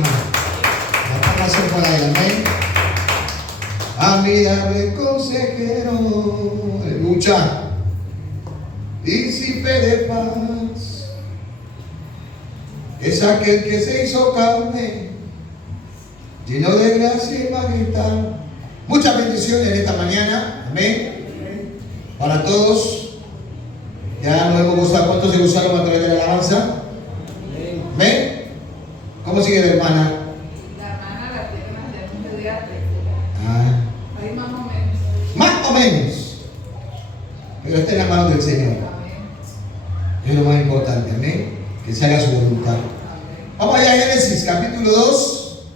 hermano. La aplauso para él, amén. Admirable consejero, aleluya, príncipe de paz, es aquel que se hizo carne, lleno de gracia y majestad. Muchas bendiciones en esta mañana, amén, para todos. Ya nos hemos gozado. ¿Cuántos se gozaron a través de la alabanza? Amén. ¿Cómo sigue la hermana? La hermana la tiene más de un día. Ahí más o menos. Más o menos. Pero está en las manos del Señor. Es lo más importante, amén. Que se haga su voluntad. Vamos allá a Génesis capítulo 2,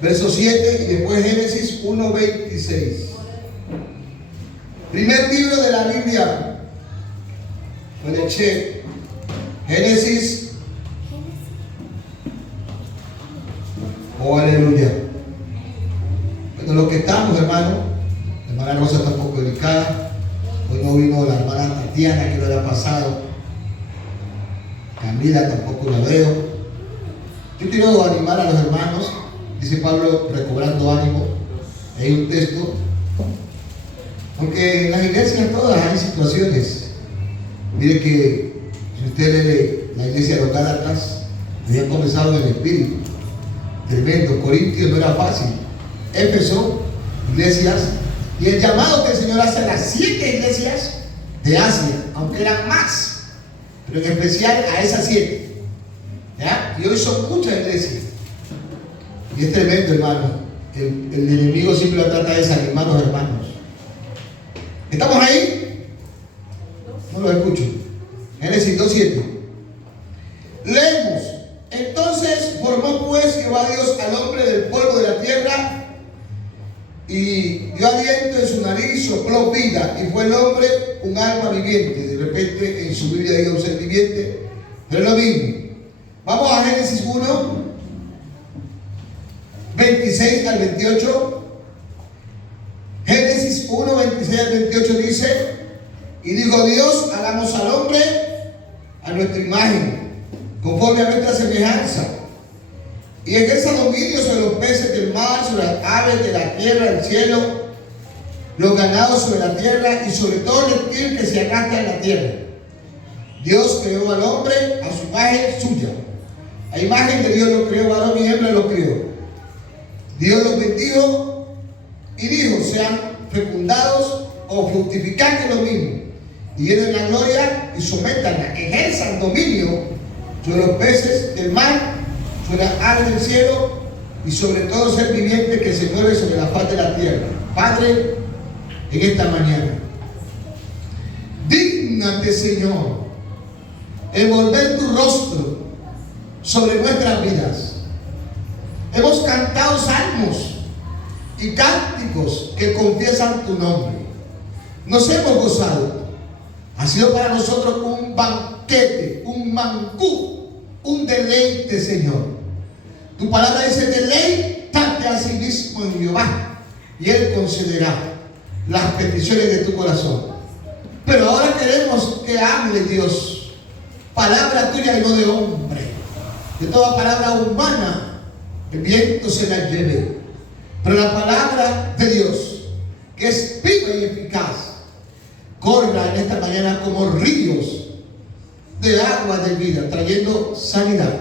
verso 7 y después Génesis 1:26. Primer libro de la Biblia. Puede check. Génesis. Oh, aleluya. Bueno, lo que estamos, hermano. La hermana Rosa está un poco delicada. Hoy no vino la hermana Tatiana, que no era pasado. Camila tampoco la veo. Yo quiero animar a los hermanos. Dice Pablo, recobrando ánimo. Hay un texto. Porque en las iglesias todas hay situaciones. Mire que si usted lee la iglesia de los Gálatas, había comenzado en el espíritu. Tremendo. Corintios no era fácil. Éfeso, iglesias. Y el llamado que el Señor hace a las 7 iglesias de Asia, aunque eran más, pero en especial a esas 7. ¿Ya? Y hoy son muchas iglesias. Y es tremendo, hermano. El enemigo siempre trata de desanimar a los hermanos. ¿Estamos ahí? No lo escucho. Génesis 2:7. Leemos. Entonces formó pues Jehová Dios al hombre del polvo de la tierra y dio aliento en su nariz, sopló vida y fue el hombre un alma viviente. De repente en su Biblia diga un ser viviente, pero es lo mismo. Vamos a Génesis 1, 26 al 28. Génesis 1, 26 al 28 dice: y dijo Dios, hagamos al hombre a nuestra imagen, conforme a nuestra semejanza, y ejerza dominio sobre los peces del mar, sobre las aves de la tierra, del cielo, los ganados sobre la tierra y sobre todo reptil que se arrastra en la tierra. Dios creó al hombre a su imagen suya. A imagen de Dios lo creó, varón y hembra lo creó. Dios los bendijo y dijo: sean fecundados o fructificad lo mismo, y llenen la gloria y sométanla, ejerzan dominio sobre los peces del mar, sobre las aves del cielo y sobre todo ser viviente que se mueve sobre la faz de la tierra. Padre, en esta mañana, dígnate, Señor, envolver tu rostro sobre nuestras vidas. Hemos cantado salmos y cánticos que confiesan tu nombre. Nos hemos gozado. Ha sido para nosotros un banquete, un mancú, un deleite, Señor. Tu palabra dice: deleítate a sí mismo en Jehová y Él concederá las peticiones de tu corazón. Pero ahora queremos que hable Dios, palabra tuya y no de hombre. De toda palabra humana el viento se la lleve, pero la palabra de Dios, que es viva y eficaz, corra en esta mañana como ríos de agua de vida, trayendo sanidad,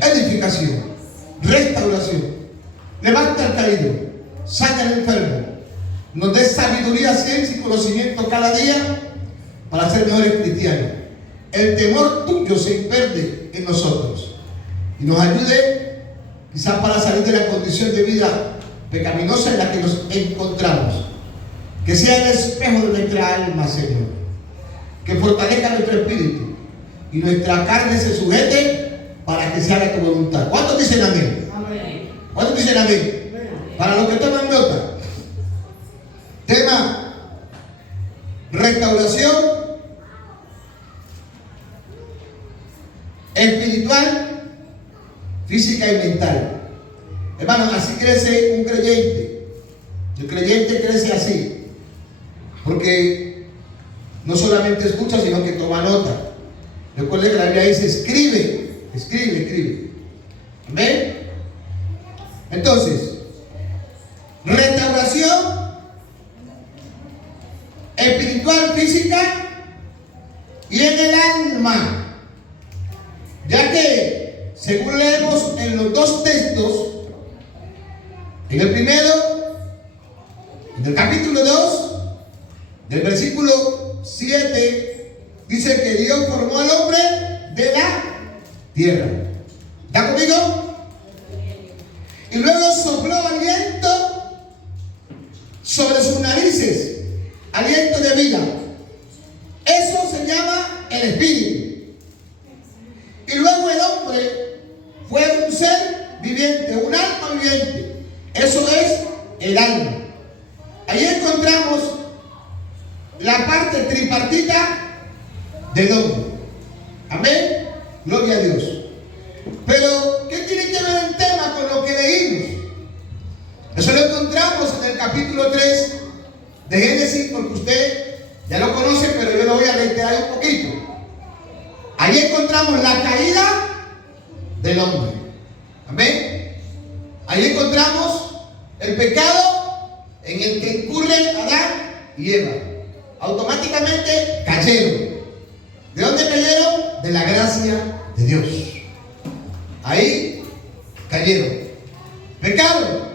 edificación, restauración, levanta al caído, sana al enfermo, nos dé sabiduría, ciencia y conocimiento cada día para ser mejores cristianos. El temor tuyo se imperde en nosotros y nos ayude quizás para salir de la condición de vida pecaminosa en la que nos encontramos. Que sea el espejo de nuestra alma, Señor, que fortalezca nuestro espíritu y nuestra carne se sujete para que se haga tu voluntad. ¿Cuántos dicen amén? Amén. ¿Cuántos dicen amén? Amén. Para los que toman nota, tema: restauración espiritual, física y mental. Hermano, así crece un creyente. El creyente crece así, porque no solamente escucha, sino que toma nota. Recuerde que la Biblia dice: escribe, escribe, escribe. Amén. Entonces, restauración espiritual, física y en el alma. Ya que, según leemos en los dos textos, en el primero, en el capítulo 2, del versículo 7, dice que Dios formó al hombre de la tierra. ¿Está conmigo? Y luego sopló aliento sobre sus narices, aliento de vida. Eso se llama el espíritu. Y luego el hombre fue un ser viviente, un alma viviente. Eso es el alma. Ahí encontramos la parte tripartita del hombre. Amén. Gloria a Dios. Pero, ¿qué tiene que ver el tema con lo que leímos? Eso lo encontramos en el capítulo 3 de Génesis, porque usted ya lo conoce, pero yo lo voy a reiterar un poquito. Ahí encontramos la caída del hombre. Amén. Ahí encontramos el pecado en el que incurren Adán y Eva. Automáticamente cayeron. ¿De dónde cayeron? De la gracia de Dios. Ahí cayeron. Pecado.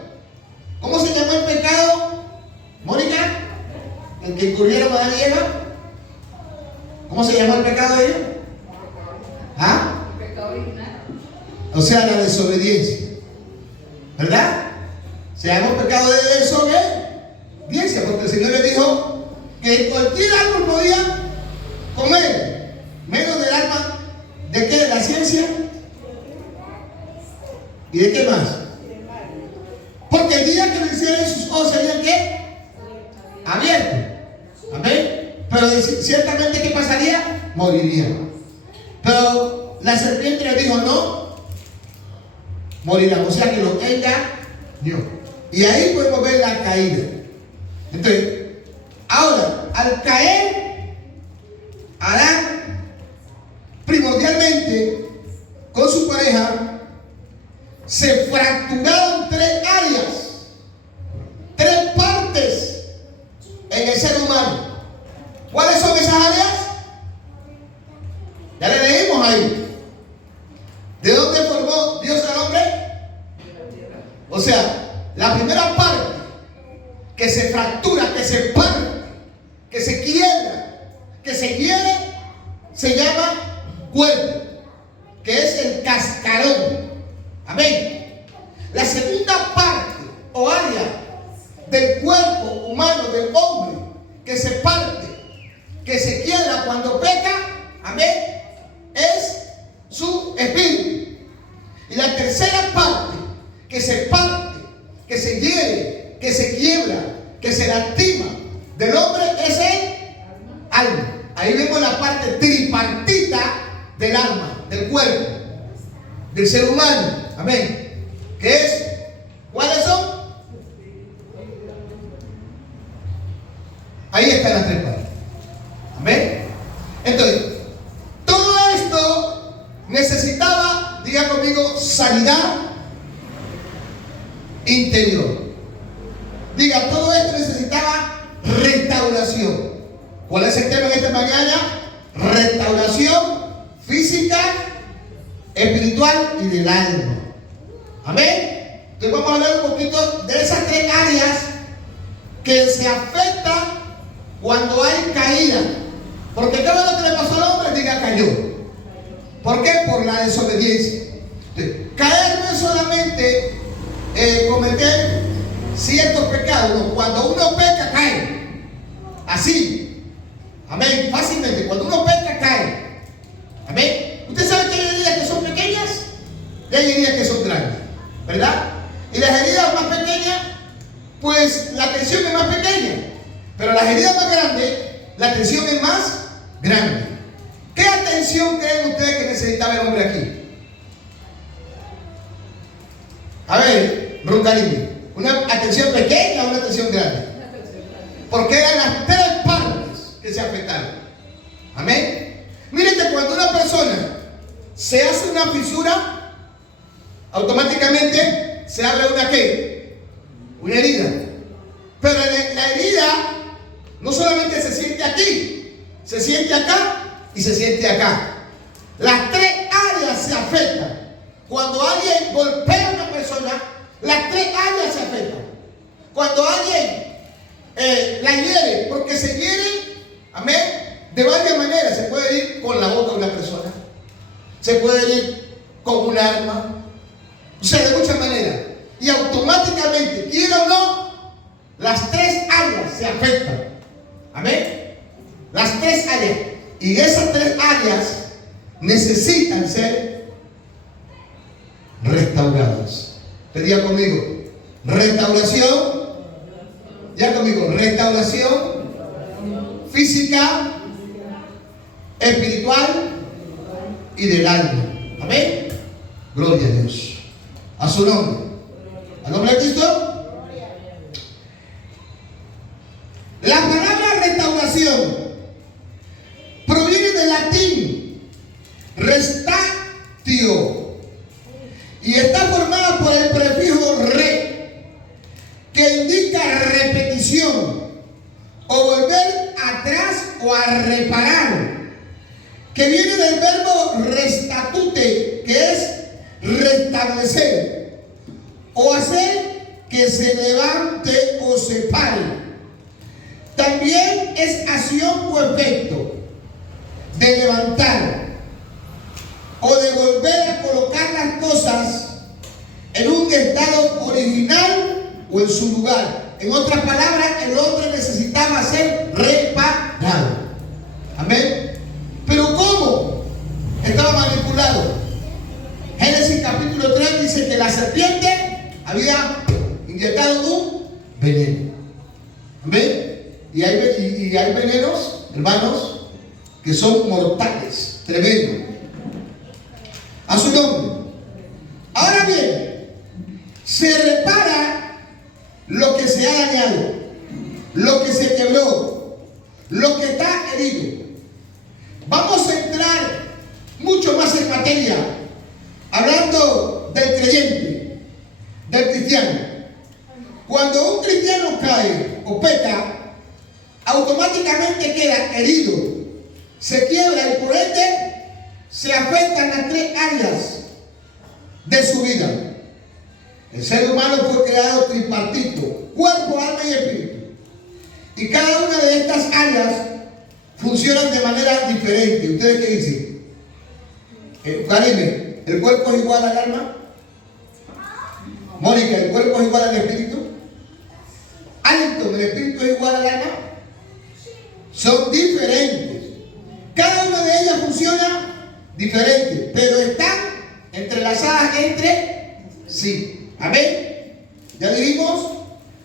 ¿Cómo se llamó el pecado, Mónica? El que incurrieron Adán y Eva. ¿Cómo se llamó el pecado de ellos? ¿Ah? El pecado original. O sea, la desobediencia. ¿Verdad? Se llama pecado de desobediencia, porque el Señor les dijo que cualquier árbol podía comer, menos del alma. ¿De qué? ¿De la ciencia? ¿Y de qué más? Porque el día que lo hicieran sus ojos serían ¿qué? Abiertos. Amén. Pero ciertamente ¿qué pasaría? Moriría. Pero la serpiente le dijo no, morirán. O sea que lo engañó. Y ahí podemos ver la caída. Entonces, ahora, al caer, Adán primordialmente con su pareja se fracturaron tres áreas, tres partes en el ser humano. ¿Cuáles son esas áreas? Ya le leímos ahí. ¿De dónde formó Dios al hombre? O sea, la primera parte que se fractura, que se parte, que se quiebra, que se hiere, se llama cuerpo, que es el cascarón. Amén. La segunda parte o área del cuerpo humano del hombre que se parte, que se quiebra cuando peca, amén, es su espíritu. Y la tercera parte que se parte, que se hiere, que se quiebra, que se lastima del hombre es el alma. Ahí vemos la parte tripartita del alma, del cuerpo, del ser humano. Amén. ¿Qué es? ¿Cuáles son? Ahí están las tres partes. Amén. Entonces, todo esto necesitaba, diga conmigo, sanidad interior. Diga, todo esto necesitaba restauración. ¿Cuál es el tema en esta mañana? Restauración física, espiritual y del alma. Amén. Entonces vamos a hablar un poquito de esas tres áreas que se afectan cuando hay caída. Porque ¿qué es lo que le pasó al hombre? Diga, cayó. ¿Por qué? Por la desobediencia. Entonces, caer no es solamente cometer ciertos pecados. No. Cuando uno peca, cae. Así. Amén. Fácilmente. Cuando uno peca, cae. Amén. ¿Usted sabe que hay heridas que son pequeñas? Y hay heridas que son grandes. ¿Verdad? Y las heridas más pequeñas, pues la tensión es más pequeña. Pero las heridas más grandes, la tensión es más grande. ¿Qué atención creen ustedes que necesitaba el hombre aquí? A ver, Roncarimi, ¿una atención pequeña o una atención grande? Porque eran las tres partes que se afectaron. Amén. Miren que cuando una persona se hace una fisura, Normalmente se abre una ¿qué? Una herida. Pero la herida no solamente se siente aquí, se siente acá y se siente acá. Las tres áreas se afectan. Cuando alguien golpea a una persona, las tres áreas se afectan. Cuando alguien la hiere, porque se hiere, amén, de varias maneras. Se puede ir con la boca de una persona, se puede ir con un arma, o sea, de muchas maneras. Y automáticamente, quiera o no, las tres áreas se afectan. Amén. Las tres áreas. Y esas tres áreas necesitan ser restauradas. Pedía conmigo, restauración. Ya conmigo, restauración física, espiritual y del alma. Amén. Gloria a Dios. A su nombre. ¿Al nombre de Cristo? La palabra restauración proviene del latín restatio y está formada por el prefijo re, que indica repetición o volver atrás o a reparar, que viene del verbo restatute, que es restablecer o hacer que se levante o se pare. También es acción o efecto de levantar o de volver a colocar las cosas en un estado original o en su lugar. En otras palabras, el hombre necesitaba ser reparado. Amén. Pero ¿cómo? Estaba manipulado. Génesis capítulo 3 dice que la serpiente había inyectado un veneno. Amén. Y hay venenos, hermanos, que son mortales, tremendos. A su nombre. Ahora bien, se repara lo que se ha dañado, lo que se quebró, lo que está herido. Vamos a entrar mucho más en materia, hablando del creyente, del cristiano. Cuando un cristiano cae o peca, automáticamente queda herido, se quiebra y por ende se afectan las tres áreas de su vida. El ser humano fue creado tripartito, cuerpo, alma y espíritu. Y cada una de estas áreas funcionan de manera diferente. ¿Ustedes qué dicen? Karime, ¿el cuerpo es igual al alma? Mónica, ¿el cuerpo es igual al espíritu? Alton, ¿el espíritu es igual al alma? Son diferentes. Cada una de ellas funciona diferente, pero están entrelazadas entre sí. Amén. Ya dijimos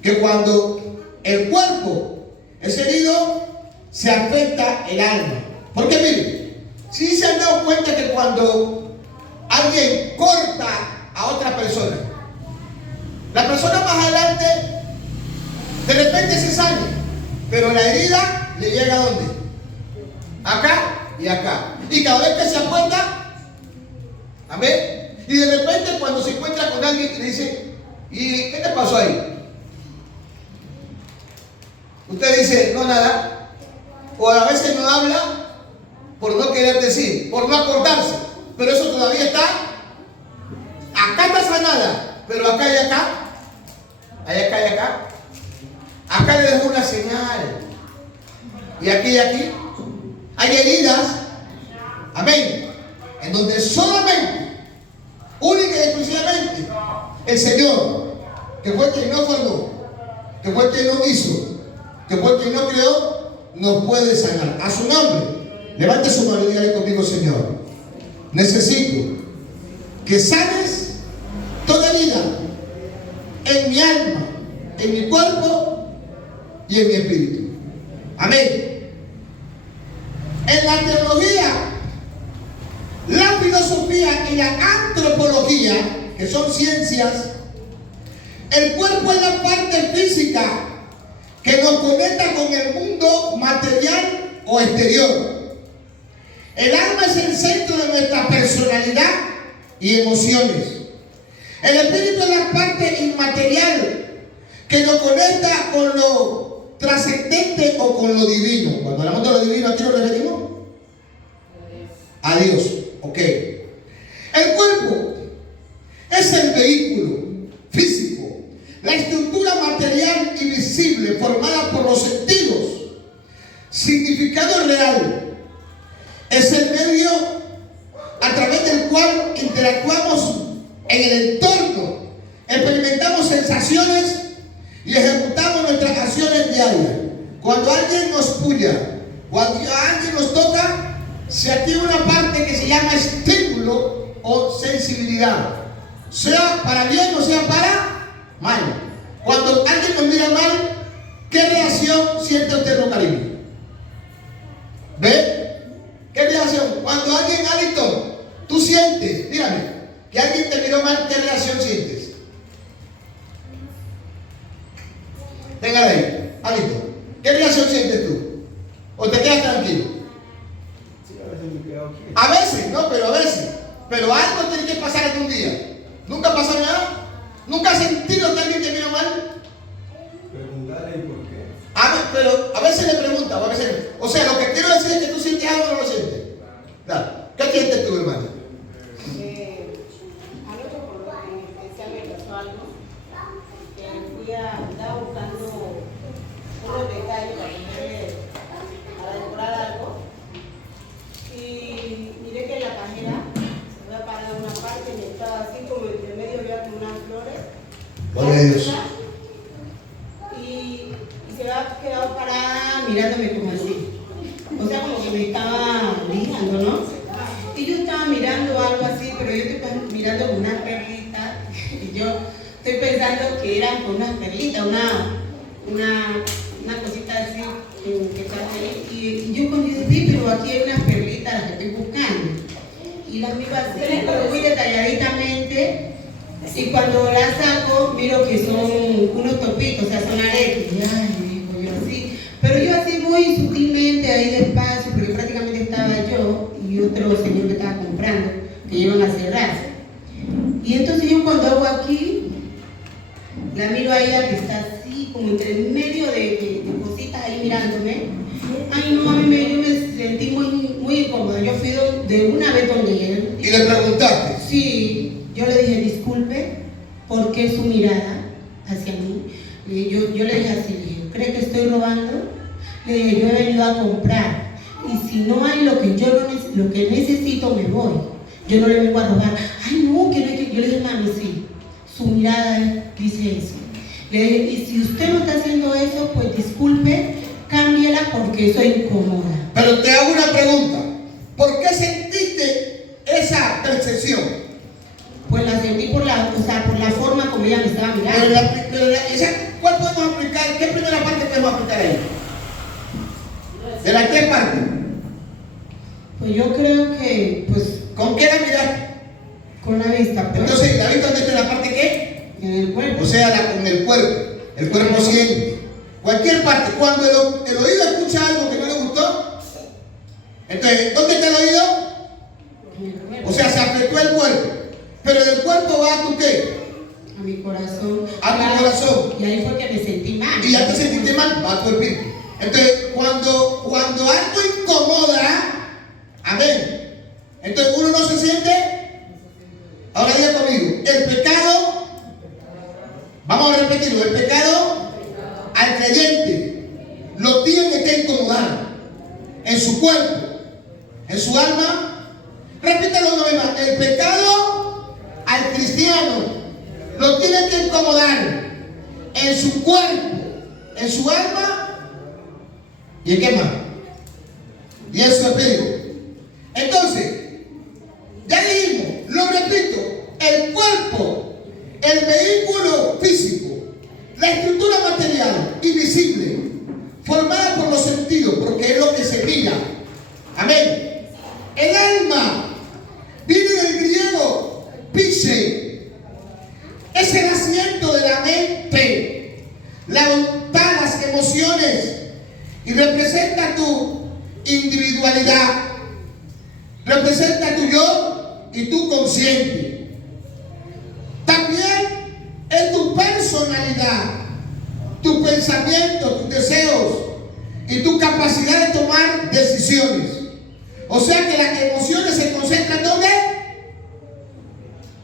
que cuando el cuerpo es herido, se afecta el alma. Porque miren, si se han dado cuenta que cuando alguien corta a otra persona, la persona más adelante de repente se sale, pero la herida le llega ¿a dónde? Acá y acá. Y cada vez que se acuerda, amén. Y de repente cuando se encuentra con alguien le dice, ¿y qué te pasó ahí? Usted dice, no, nada. O a veces no habla por no querer decir, por no acordarse. Pero eso todavía está. Acá está sanada, pero acá y acá. Allá acá y acá. Acá le dejó una señal. Y aquí, hay heridas, amén, en donde solamente, única y exclusivamente, el Señor, que fue quien no formó, que fue quien no hizo, que fue quien no creó, nos puede sanar. A su nombre, levante su mano y dígale conmigo, Señor, necesito que sanes toda herida en mi alma, en mi cuerpo y en mi espíritu. Amén. En la teología, la filosofía y la antropología, que son ciencias, el cuerpo es la parte física que nos conecta con el mundo material o exterior. El alma es el centro de nuestra personalidad y emociones. El espíritu es la parte inmaterial que nos conecta con lo trascendente o con lo divino. Cuando hablamos de lo divino, ¿a qué nos referimos? A Dios. Ok. El cuerpo es el vehículo físico, la estructura material y visible formada por los sentidos. Significado real es el medio a través del cual interactuamos en el entorno, experimentamos sensaciones y ejecutamos nuestras acciones diarias. Cuando alguien nos puya, cuando alguien nos toca, se activa una parte que se llama estímulo o sensibilidad, sea para bien o sea para mal. Cuando alguien nos mira mal, ¿qué reacción siente usted, Rocarín? ¿Ve? ¿Qué reacción? Cuando alguien, Alito, tú sientes, dígame, que alguien te miró mal, ¿qué reacción sientes? Téngala ahí, Alito, ¿qué reacción sientes tú? ¿O te quedas tranquilo? Sí, a veces me quedo aquí. A veces, no, pero a veces. Pero algo tiene que pasar en un día. ¿Nunca pasa nada? ¿Nunca has sentido que alguien te miró mal? Preguntarle y por qué. Pero a veces le pregunta, o a veces no. O sea, lo que quiero decir es que tú sientes algo o no lo sientes. Claro. ¿Qué sientes tú, hermano? Anoche por lo que en especial me pasó algo, que andaba buscando unos detalles para ponerle, para decorar algo, y miré que en la cajera se había parado una parte y estaba así como entre medio había como unas flores. Gloria a Dios. Y se había quedado parada mirándome como así. O sea, como que me estaba mirando, ¿no? Y yo estaba mirando algo así, pero yo estoy mirando con unas perlitas. Y yo estoy pensando que eran con unas perlitas, una cosita así que está ahí. Y yo cuando dije, pero aquí hay unas perlitas las que estoy buscando. Y las miro así, pero muy detalladitamente. Y cuando las saco, miro que son unos topitos, o sea, son aretes. Y ay, digo yo así. Pero yo así muy sutilmente, ahí despacio, porque prácticamente estaba yo y otro señor que estaba comprando, que iban a cerrar. Y entonces yo cuando hago aquí, la miro a ella que está así, como entre el medio de cositas ahí mirándome. Ay, no, yo me sentí muy incómoda. Yo fui de una vez donde él. ¿Y le preguntaste? Sí, yo le dije, disculpe, ¿por qué su mirada hacia mí? Y yo le dije así, le dije, ¿cree que estoy robando? Le dije, yo he venido a comprar. Y si no hay lo que lo que necesito, me voy. Yo no le vengo a robar. Ay, no, que no hay que. Yo le dije, mami, sí, su mirada dice eso. Le dije, y si usted no está haciendo eso, pues disculpe, cámbiela porque soy incómoda. Pero te hago una pregunta. ¿Por qué sentiste esa percepción? Pues la sentí por la forma como ella me estaba mirando. ¿Cuál podemos aplicar? ¿Qué primera parte podemos aplicar ahí? ¿De las tres partes? Pues yo creo que, pues, ¿Con qué la miraste? con la vista. Pues, Entonces, ¿la vista dónde está? ¿En la parte qué? en el cuerpo. O sea, con el cuerpo. El cuerpo siente. Cualquier parte. Cuando el oído escucha algo que no le gustó, entonces, ¿dónde está el oído? En el cuerpo. O sea, se apretó el cuerpo. Pero del cuerpo va a tu qué? A mi corazón. A tu corazón. Y ahí fue que me sentí mal. Y ya te sentiste mal, va a tu espíritu. Entonces, cuando algo incomoda, amén. Entonces uno no se siente. Ahora diga conmigo, el pecado, vamos a repetirlo, el pecado al creyente lo tiene que incomodar en su cuerpo, en su alma. Repítalo una vez más, el pecado al cristiano lo tiene que incomodar en su cuerpo, en su alma y en qué más, y en su espíritu. Entonces, ya dijimos, lo repito, el cuerpo, el vehículo físico, la estructura material invisible, formada por los sentidos, porque es lo que se mira. Amén. El alma viene del griego pise, es el asiento de la mente, la voluntad, las emociones, y representa tu individualidad, representa tu yo y tu consciente. También afecta tus pensamientos, tus deseos y tu capacidad de tomar decisiones. O sea que las emociones se concentran ¿dónde?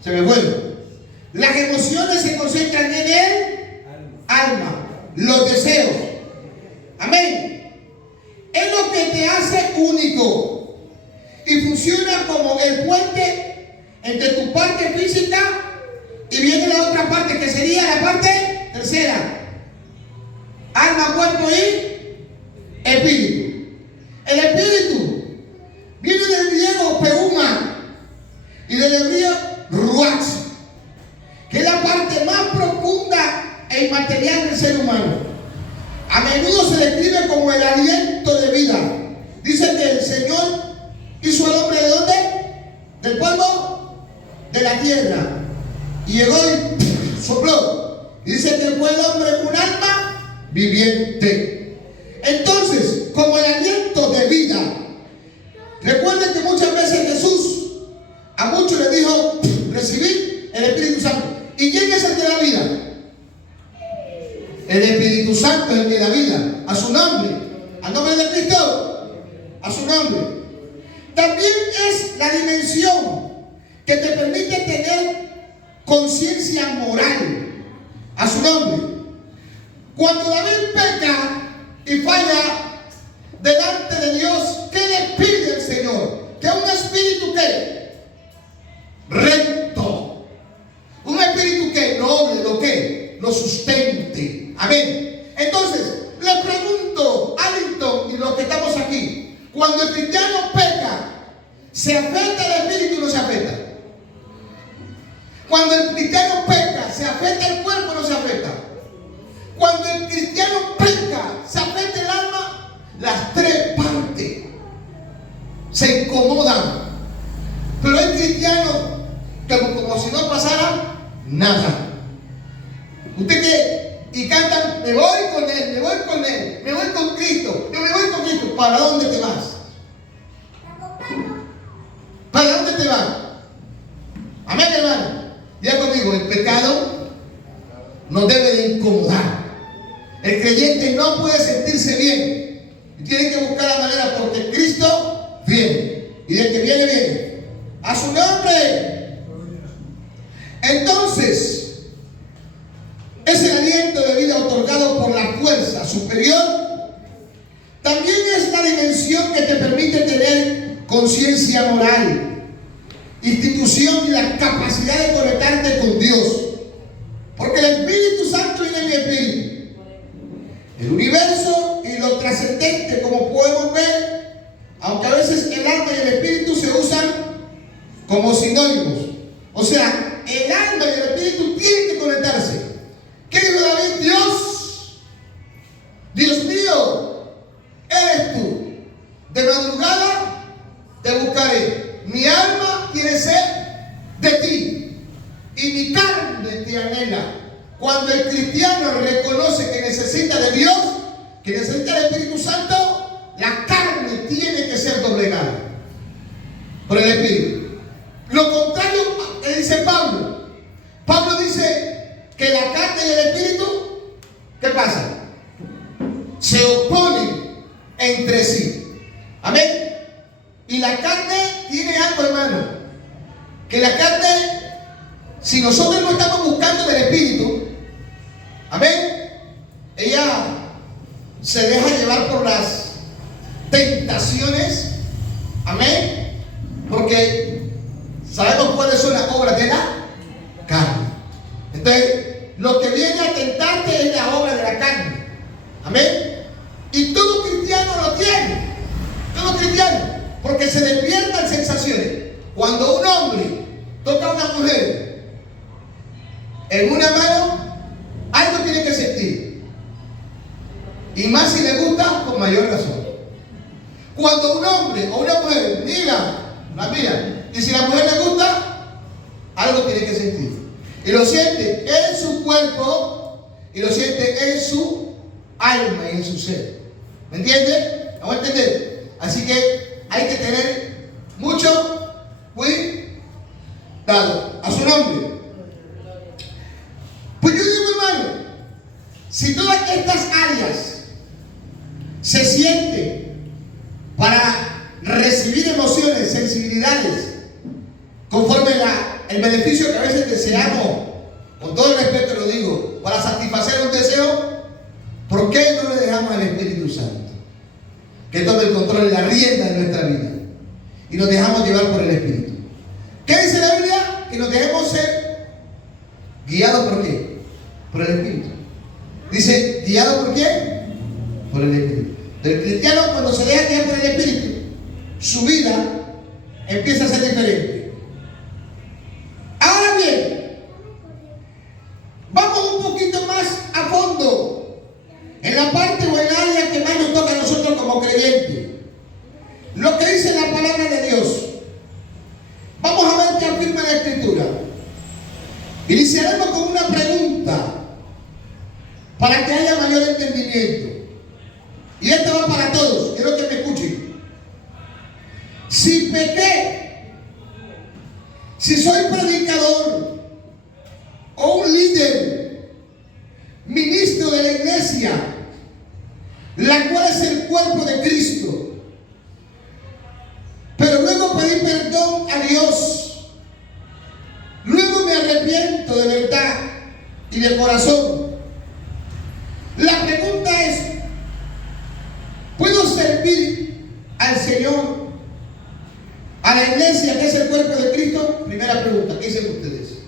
Se me fueron. Las emociones se concentran en el alma, los deseos. Amén. Es lo que te hace único y funciona como el puente entre tu parte física y viene la otra parte que sería la parte tercera: alma, cuerpo y espíritu. El espíritu viene del griego peuma y del hebreo ruach, que es la parte más profunda e inmaterial del ser humano. A menudo se describe como el aliento de vida. Dice que el Señor hizo al hombre ¿de dónde? Del polvo de la tierra. Y llegó y sopló. Y dice que fue el hombre un alma viviente. Entonces, como el aliento de vida, recuerden que muchas veces Jesús a muchos les dijo: recibid el Espíritu Santo. ¿Y quién es el que da vida? El Espíritu Santo es el que da vida. A su nombre. Al nombre de Cristo. A su nombre. También es la dimensión que te permite tener conciencia moral. A su nombre. Cuando David peca y falla delante de Dios, ¿qué le pide el Señor? Que un espíritu que recto, un espíritu que noble, lo que lo sustente. Amén. Entonces, le pregunto, Allington y los que estamos aquí, cuando el cristiano peca, ¿se afecta el espíritu o no se afecta? Cuando el cristiano peca, ¿se afecta el cuerpo o no se afecta? Cuando el cristiano peca, ¿se afecta el alma? Las tres partes se incomodan. Pero el cristiano, como si no pasara nada. ¿Usted qué? Y cantan: me voy con él, me voy con él, me voy con Cristo, yo me voy con Cristo. ¿Para dónde te vas? ¿Para dónde te vas? Amén, hermano. Ya conmigo, el pecado nos debe de incomodar. El creyente no puede sentirse bien y tiene que buscar la manera, porque Cristo viene, y del que viene, viene. A su nombre. Entonces, es el aliento de vida otorgado por la fuerza superior. También es la dimensión que te permite tener conciencia moral, institución y la capacidad de conectarte con Dios. Porque el Espíritu Santo viene en mi espíritu. El universo y lo trascendente, como podemos ver, aunque a veces el alma y el espíritu se usan como sinónimos. O sea, el alma y el espíritu tienen que conectarse. ¿Qué dijo David? Dios mío, eres tú. De madrugada te buscaré. Mi alma quiere ser de ti y mi carne te anhela. Cuando el cristiano reconoce que necesita de Dios, que necesita del Espíritu Santo, la carne tiene que ser doblegada por el Espíritu. Lo contrario que dice Pablo. Pablo dice que la carne y el espíritu, ¿qué pasa? Se oponen entre sí. Amén. Y la carne tiene algo, hermano, que la carne, si nosotros no estamos buscando del espíritu, amén, ella se deja llevar por las tentaciones. Amén. Porque sabemos cuáles son las obras de la carne. Entonces, lo que viene a tentarte es la obra de la carne. Amén. Y todo cristiano lo tiene. Todo cristiano. Porque se despiertan sensaciones. Cuando un hombre toca a una mujer en una mano, algo tiene que sentir. Y más si le gusta, con mayor razón. Cuando un hombre o una mujer la mira, y si la mujer le gusta, algo tiene que sentir. Y lo siente en su cuerpo y lo siente en su alma y en su ser. ¿Me entiende? ¿Vamos a entender? Así que hay que tener mucho cuidado. A su nombre. Pues yo digo, hermano, Si todas estas áreas se sienten para recibir emociones, sensibilidades, conforme el beneficio que a veces deseamos, con todo el respeto lo digo, para satisfacer un deseo, ¿por qué no le dejamos al Espíritu Santo que tome el control y la rienda de nuestra vida y nos dejamos llevar por el Espíritu? ¿Qué dice la Biblia? Que nos dejemos ser guiados ¿por qué? Por el Espíritu. Dice, ¿guiado por qué? Por el Espíritu. Pero el cristiano, cuando se deja guiar por el Espíritu, su vida empieza a ser diferente. Ahora bien, vamos un poquito más a fondo en la parte o en el área que más nos toca a nosotros como creyentes. Lo que dice la palabra de Dios. Vamos a ver qué afirma la Escritura. Iniciaremos con una pregunta para que haya mayor entendimiento. Y esto va para todos, quiero que me escuchen. Si pequé, si soy predicador o un líder, ministro de la iglesia, la cual es el cuerpo de Cristo, pero luego pedí perdón a Dios, luego me arrepiento de verdad y de corazón, la pregunta es, ¿puedo servir al Señor, a la iglesia que es el cuerpo de Cristo? Primera pregunta, ¿qué dicen ustedes?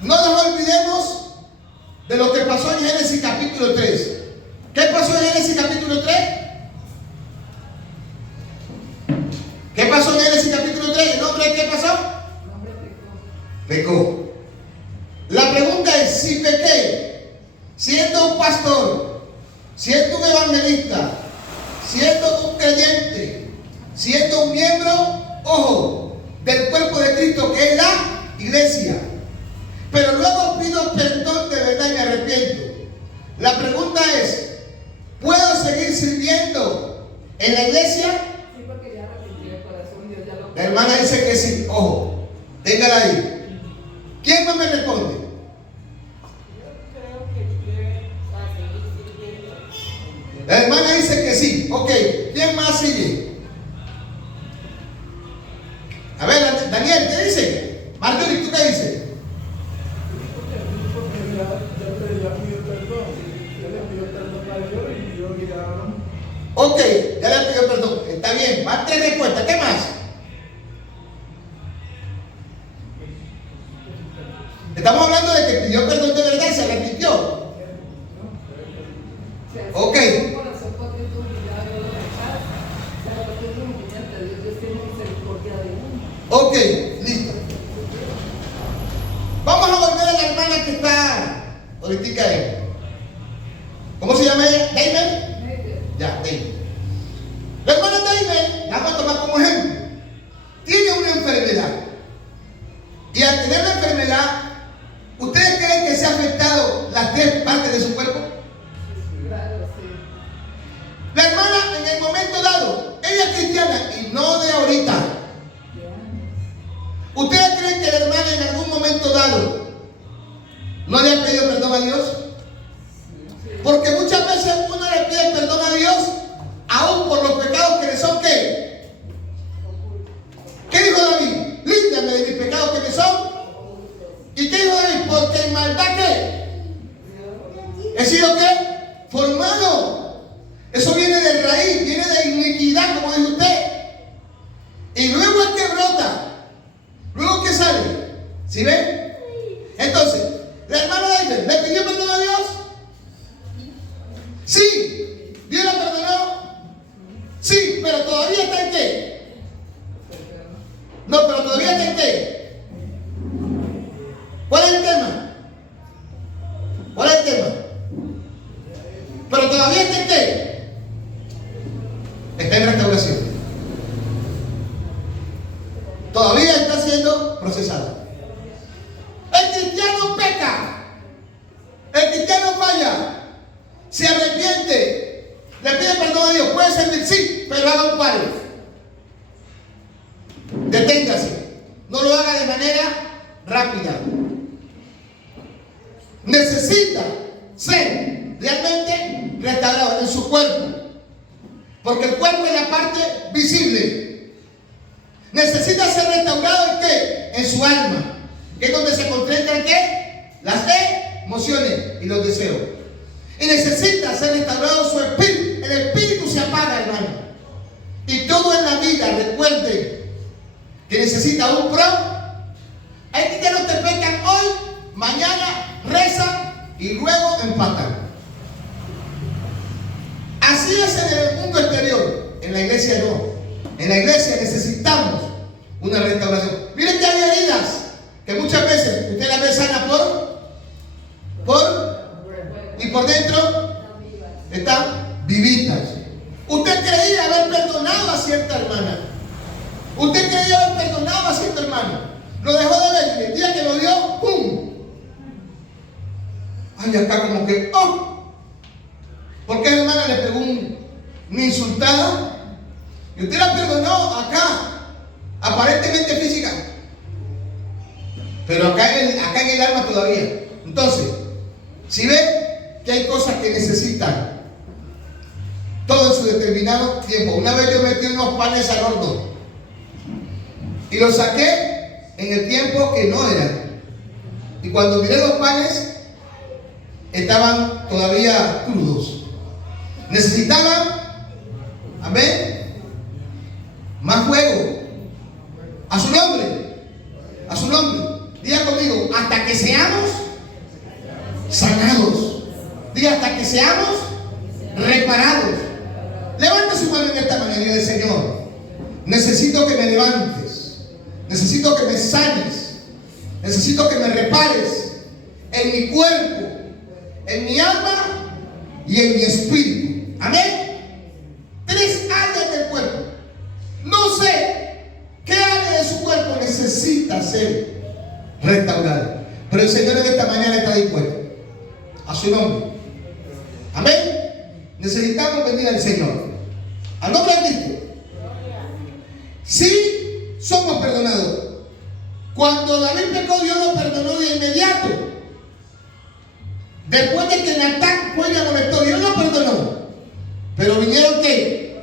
No nos olvidemos de lo que pasó en Génesis capítulo 3. ¿Qué pasó en Génesis capítulo 3? ¿Qué pasó en Génesis capítulo 3? ¿El hombre qué pasó? El hombre Pecó. La pregunta es, si pequé, siendo un pastor, siendo un evangelista, siendo un creyente, siendo un miembro, ojo, del cuerpo de Cristo que es la iglesia, pero luego pido perdón de verdad y me arrepiento, la pregunta es, ¿puedo seguir sirviendo en la iglesia? Sí, porque ya arrepintió el corazón, Dios ya lo... La hermana dice que sí, ojo, téngala ahí. ¿Quién no me responde? La hermana dice que sí. Ok, ¿quién más sigue? A ver, Daniel, ¿qué dice? Marjorie, ¿tú qué dices? Ok, ya le pidió perdón. Está bien, más tres respuestas. ¿Qué más? Estamos hablando de que pidió perdón de verdad y se arrepintió. Ok. Ok, listo. Vamos a volver a la hermana que está ahorita ahí. ¿Cómo se llama ella? ¿David? Ya, David. La hermana David, la vamos a tomar como ejemplo. Tiene una enfermedad. Y al tener la enfermedad, ¿ustedes creen que se ha afectado las tres partes de su cuerpo? La hermana en el momento dado, ella es cristiana y no de ahorita. ¿Ustedes creen que la hermana en algún momento dado no le ha pedido perdón a Dios? Porque muchas veces uno le pide perdón a Dios aún por los pecados que le son ¿qué? ¿Qué dijo David? Límpiame de mis pecados que me son. ¿Y qué dijo David? Porque en maldad ¿qué? ¿He sido qué? Formado. Eso viene de raíz, viene de iniquidad, como dijo usted. Y luego es que brota. Luego que sale. ¿Sí ven? Entonces, la hermana David, ¿le pidió perdón a Dios? Sí. ¿Dios la perdonó? Sí, pero todavía está en qué. No, pero todavía está en qué. ¿Cuál es el tema? ¿Cuál es el tema? Pero todavía está en qué. Está en restauración. Todavía está siendo procesada. El cristiano peca. El cristiano falla. Se arrepiente. Le pide perdón a Dios. Puede servir, sí, pero haga un paro. Deténgase. No lo haga de manera rápida. Necesita ser realmente restaurado en su cuerpo. Porque el cuerpo es la parte visible. Necesita ser restaurado ¿en qué? En su alma, que es donde se concentran ¿qué? Las emociones y los deseos. Y necesita ser restaurado su espíritu. El espíritu se apaga, hermano. Y todo en la vida, recuerden que necesita un pro. Hay que no te pecan hoy, mañana rezan y luego empatan. Así es en el mundo exterior. En la iglesia no. En la iglesia necesitamos una restauración. Miren que hay heridas que muchas veces usted las ve sana y por dentro están vivitas. Usted creía haber perdonado a cierta hermana. Usted creía haber perdonado a cierto hermano. Lo dejó de ver y el día que lo vio, ¡pum! Ay, acá como que, ¡oh! ¿Por qué la hermana le pegó una insultada? Y usted la perdonó acá, aparentemente física, pero acá en el alma todavía. Entonces, si ve que hay cosas que necesitan todo en su determinado tiempo. Una vez yo metí unos panes al horno y los saqué en el tiempo que no era. Y cuando miré los panes, estaban todavía crudos. Necesitaban, amén, más fuego. A su nombre, a su nombre. Diga conmigo, hasta que seamos sanados. Diga, hasta que seamos reparados. Levanta su mano en esta manera y diga, Señor, necesito que me levantes, necesito que me sanes, necesito que me repares en mi cuerpo, en mi alma y en mi espíritu. Amén. 3 áreas del cuerpo. No sé qué área de su cuerpo necesita ser restaurada, pero el Señor en esta mañana está dispuesto. A su nombre. Amén. Necesitamos venir al Señor. Al nombre de Cristo. Sí, somos perdonados. Cuando David pecó, Dios lo perdonó de inmediato. Después de que Natán fue y le molestó, Dios lo perdonó. Pero vinieron ¿qué?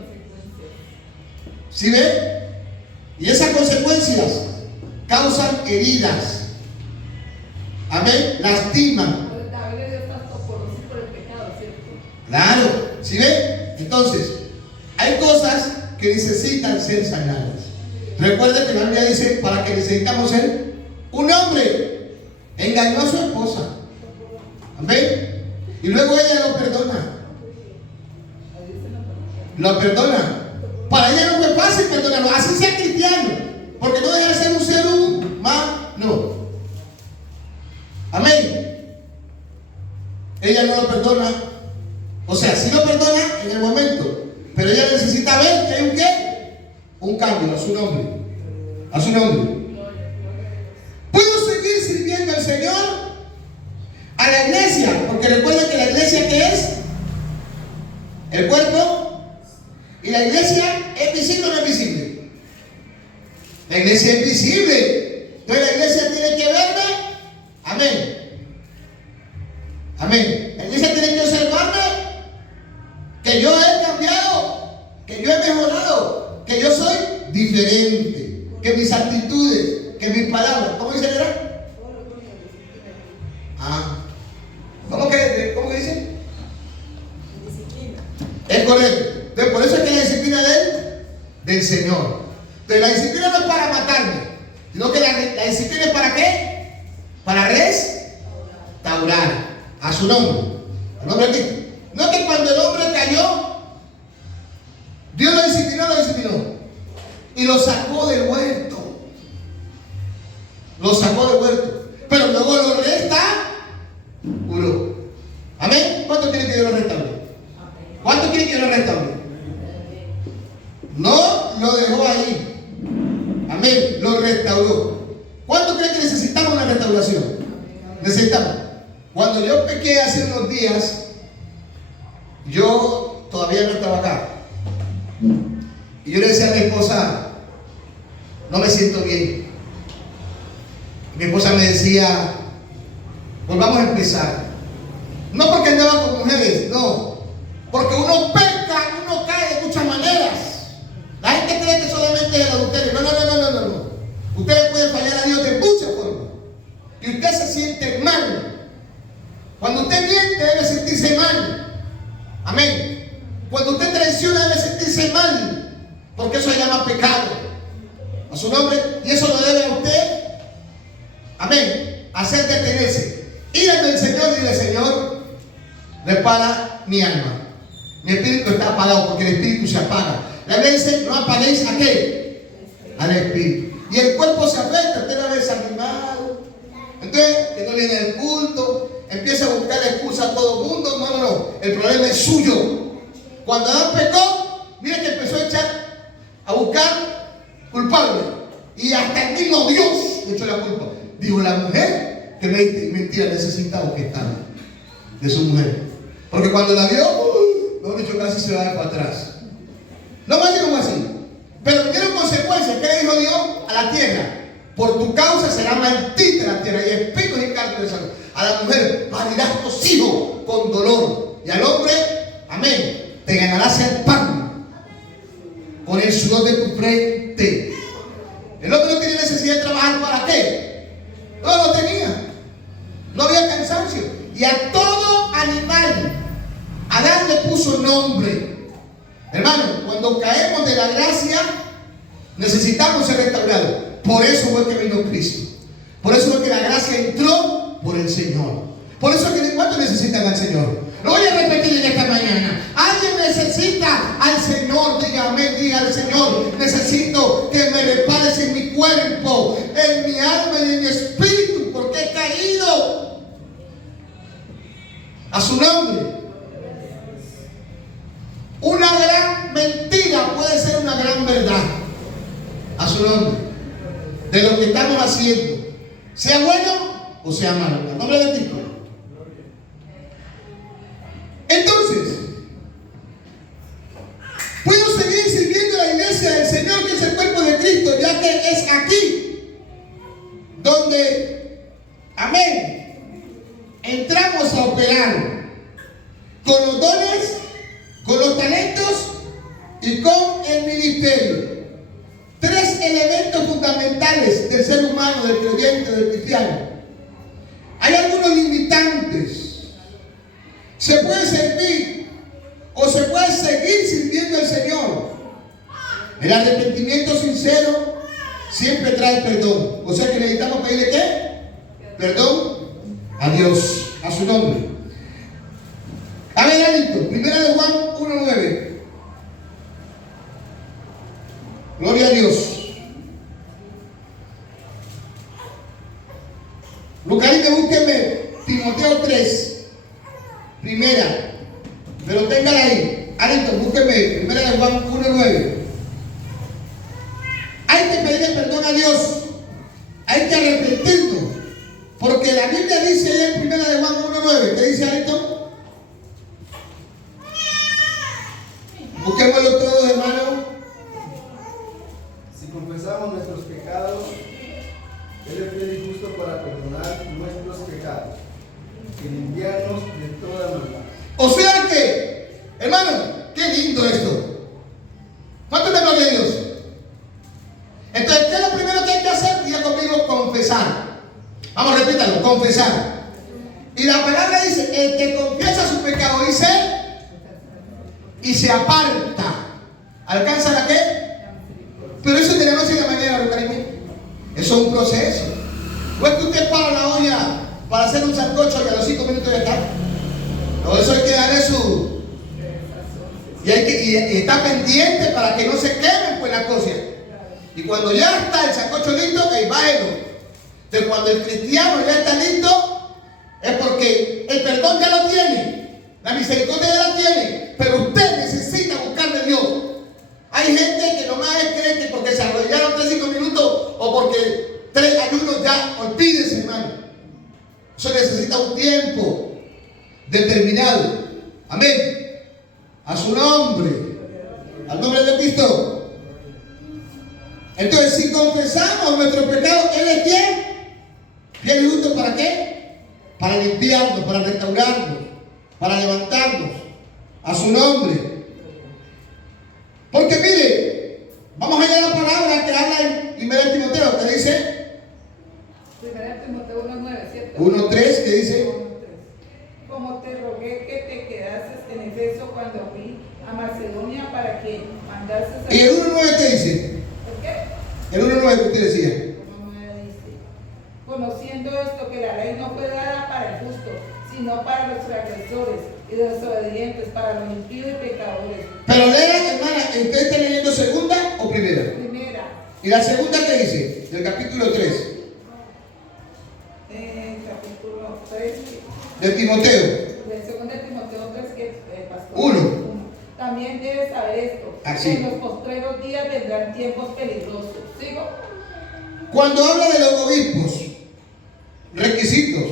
¿Sí ve? Y esas consecuencias causan heridas. Amén. Lastiman. Claro, ¿sí ve? Entonces, hay cosas que necesitan ser sanadas. Recuerda que la Biblia dice, para que necesitamos ser un hombre, engañó a su esposa. Amén. Y luego ella lo perdona. Lo perdona. Para ella no fue fácil perdonarlo, así sea cristiano, porque no deja de ser un ser humano. Amén. Ella no lo perdona. O sea, sí lo perdona en el momento, pero ella necesita ver que hay un ¿qué? Un cambio a su nombre. A su nombre. ¿Puedo seguir sirviendo al Señor? A la iglesia, porque recuerden que la iglesia ¿qué es? El cuerpo. Y la iglesia es visible o no es visible. La iglesia es visible. Entonces la iglesia tiene que verme. Amén. Amén. La iglesia tiene que observarme. Que yo he cambiado, que yo he mejorado, que yo soy diferente, que mis actitudes, que mis palabras, ¿cómo dice verdad? ¿Cómo que dice? Disciplina. Es correcto. Entonces, por eso es que la disciplina del Señor. Entonces, la disciplina no es para matarme, sino que la disciplina es ¿para qué? Para restaurar a su nombre. ¿A nombre de Cristo? No que cuando el hombre cayó, Dios lo disciplinó y lo sacó del huerto. Lo sacó del huerto. Pero luego lo restauró. Amén. ¿Cuánto quieren que Dios lo restaure? ¿Cuánto quieren que Dios lo restaure? No lo dejó ahí. Amén. Lo restauró. ¿Cuánto creen que necesitamos una restauración? Necesitamos. Cuando yo pequé hace unos días, yo todavía no estaba acá. Y yo le decía a mi esposa, no me siento bien. Mi esposa me decía, volvamos a empezar. No porque andaba con mujeres, no. Porque uno peca, uno cae de muchas maneras. La gente cree que solamente es el adulterio. No. Usted puede fallar a Dios de muchas formas. Y usted se siente mal. Cuando usted miente debe sentirse mal. Amén. Cuando usted traiciona debe sentirse mal. Porque eso se llama pecado. A su nombre. Y eso lo debe a usted. Amén. Hacer detenerse. Ir ante el Señor y dile: Señor, repara mi alma. Mi espíritu está apagado, porque el espíritu se apaga. La Biblia dice: no apaguéis ¿a qué? Al espíritu. Y el cuerpo se afecta, usted la ve desanimado. Entonces, que no viene el culto, empieza a buscar excusa a todo el mundo. No. El problema es suyo. Cuando Adán pecó, mire que empezó a echar, a buscar culpable. Y hasta el mismo Dios le echó la culpa. Dijo la mujer que mentira, necesitaba que estaba de su mujer. Porque cuando la vio, no dicho casi se va a dar para atrás. No más como así. Pero vinieron consecuencias. ¿Qué le dijo Dios a la tierra? Por tu causa será maldita la tierra y espíritus y carne de salud. A la mujer parirás tus hijos con dolor. Y al hombre, amén, te ganarás el pan con el sudor de tu frente. El hombre no tenía necesidad de trabajar. ¿Para qué? No lo tenía. No había cansancio. Y a todo animal Adán le puso nombre. Hermano, cuando caemos de la gracia, necesitamos ser restaurados. Por eso fue que vino Cristo. Por eso fue que la gracia entró por el Señor. Por eso es que ¿cuánto necesitan al Señor? Lo voy a repetir en esta mañana. Alguien necesita al Señor. Diga amén, diga al Señor: necesito que me repares en mi cuerpo, en mi alma y en mi espíritu, porque he caído. A su nombre. Una gran mentira puede ser una gran verdad. A su nombre. De lo que estamos haciendo, sea bueno o sea malo. A nombre de Cristo. Entonces, puedo seguir sirviendo a la iglesia del Señor, que es el cuerpo de Cristo, ya que es aquí donde, amén, entramos a operar con los dones, con los talentos y con el ministerio. Tres elementos fundamentales del ser humano, del creyente, del cristiano. Hay algunos limitantes. Se puede servir o se puede seguir sirviendo al Señor. El arrepentimiento sincero siempre trae perdón. O sea que necesitamos pedirle ¿qué? Perdón a Dios, a su nombre. A ver, Alito, primera de Juan 1:9. Gloria a Dios. Lucarito, búsqueme Timoteo 3. Primera. Pero téngala ahí. Alito, búsqueme primera de Juan 1:9. Hay que pedirle perdón a Dios. Hay que arrepentirnos. Porque la Biblia dice ahí en primera de Juan 1:9. ¿Qué dice Alito? Busquémoslo todos, hermano. Si confesamos nuestros pecados, Él es fiel y justo para perdonar nuestros pecados y limpiarnos de toda maldad. O sea que, hermano, qué lindo esto. ¿Cuánto te gloria a Dios? Entonces, ¿qué es lo primero que hay que hacer? Diga conmigo: confesar. Vamos, repítalo: confesar. Y la palabra dice: el que confiesa su pecado, dice, y se aparta, ¿alcanza la qué? Pero eso es de la noche y de la mañana, ¿lo cariño? Eso es un proceso. ¿No es que usted para la olla para hacer un sancocho y a los 5 minutos ya está? No, eso hay que darle su... Y está pendiente para que no se quemen pues las cosas. Y cuando ya está el sancocho listo, ahí va él. Entonces, cuando el cristiano ya está listo, es porque el perdón ya lo tiene, la misericordia ya la tiene, pero usted necesita buscar de Dios. Hay gente que nomás cree que porque se arrodillaron 3-5 minutos o porque 3 ayunos ya, olvídese, hermano. Eso necesita un tiempo determinado. Amén. A su nombre. Al nombre de Cristo. Entonces, si confesamos nuestro pecado, Él es ¿quién? Fiel y justo, ¿para qué? Para limpiarnos, para restaurarnos. para levantarnos a su nombre. Porque mire, vamos a ir a la palabra que habla en 1 Timoteo, que dice 1 Timoteo 1:9, ¿cierto? 1:3, que dice: como te rogué que te quedases en Efeso cuando fui a Macedonia para que mandases a... ¿Y el 1:9 qué dice? ¿Por qué? El 1:9 que usted decía. Como me dice, conociendo esto, que la ley no fue dada para el justo, sino para los transgresores y desobedientes, para los impíos y pecadores. Pero lea, hermana, ¿usted está leyendo segunda o primera? Primera, ¿Y la segunda qué dice? Del capítulo 3 capítulo 3, de Timoteo. del 2 Timoteo 3, que pastor. 1. También debes saber esto, Así. que en los postreros días vendrán tiempos peligrosos. ¿Sigo? Cuando habla de los obispos, requisitos,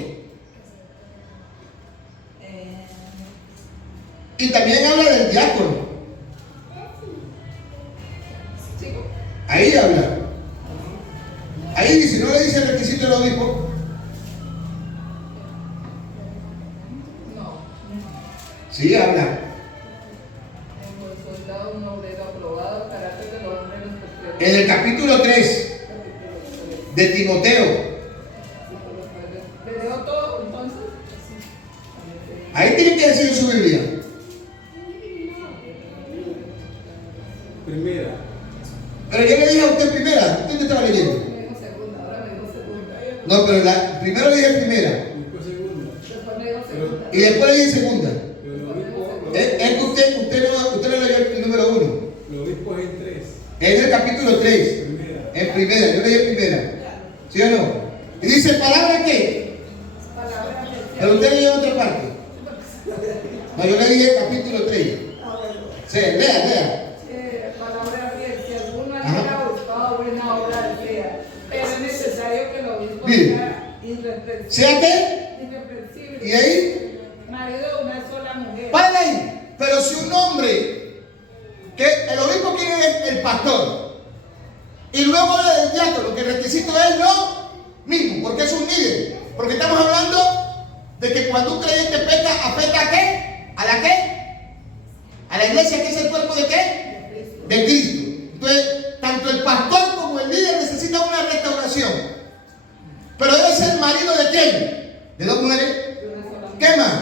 y también habla del diácono, ¿Sigo? ahí habla. Ahí dice, no le dice el requisito del obispo. No. Sí, habla. En los soldados un obrero aprobado, carácter de los hombres postreros. En el capítulo 3 de Timoteo. ¿Le leo todo entonces? Ahí tiene que decir en su Biblia. Primera. Pero yo le dije a usted primera. ¿Usted estaba leyendo? Me dijo segunda, ahora me dijo segunda. No, pero primero le dije primera. Después segunda. Después me dijo segunda. Y después le dije segunda. Pero el obispo, Es que usted no leyó el número 1. el obispo es en 3. Es el capítulo 3. Primera. En primera, yo leí primera. ¿Sí o no? Y dice, ¿palabra qué? Palabra del Pero usted leyó otra parte. No, yo le dije capítulo 3. Sí, lea. palabra fiel, si alguno Ajá. ha buscado buena obra desea, pero es necesario que el obispo Mire. sea irreprensible. ¿Sea qué? Irreprensible. ¿Y ahí? Marido de una sola mujer. Para ahí. Pero si un hombre, que el obispo quién es el pastor, y luego habla del diácono, que el requisito es lo mismo, porque es un líder. Porque estamos hablando de que cuando un creyente peca, ¿afecta a qué? ¿A la qué? A la iglesia, que es el cuerpo de qué? De Cristo. Entonces, tanto el pastor como el líder necesitan una restauración. Pero debe ser marido de quién? ¿De dos mujeres? De una sola mujer. ¿Qué más?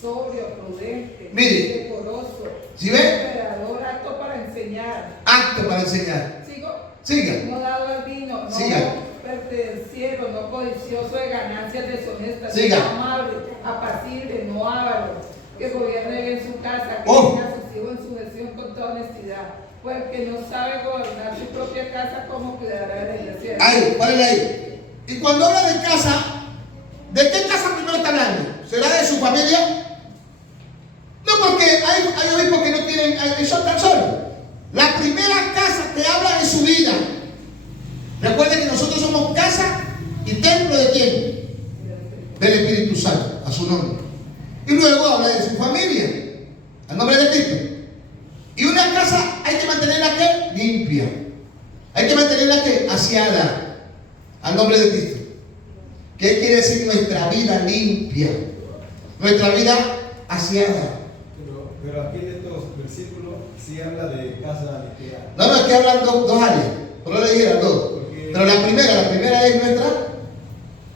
Sobrio, prudente, Mire. decoroso, ¿Sí ve? moderador, apto para enseñar. Acto para enseñar. ¿Sigo? Siga. No dado al vino, no Siga. perteneciero, no codicioso de ganancias deshonestas, Siga. no amable, apacible, no avaro, que gobierne bien su casa, que Oh. tenga a sus hijos en sujeción con toda honestidad, pues el que no sabe gobernar su propia casa, ¿cómo cuidará de la iglesia? Ahí, párale ahí. Y cuando habla de casa, ¿de qué casa primero está hablando? ¿Será de su familia? No, porque hay obispos que no tienen, son tan solos. La primera casa que habla de su vida. Recuerden que nosotros somos casa y templo de quién? Del Espíritu Santo, a su nombre. Y luego habla de su familia, al nombre de Cristo. Y una casa hay que mantenerla ¿qué? Limpia. Hay que mantenerla ¿qué? Aseada, al nombre de Cristo. ¿Qué quiere decir nuestra vida limpia? Nuestra vida aseada. Pero aquí en estos versículos sí habla de casa que No, es que hablan dos áreas. Por no le dijera dos. Porque- Pero la primera es nuestra.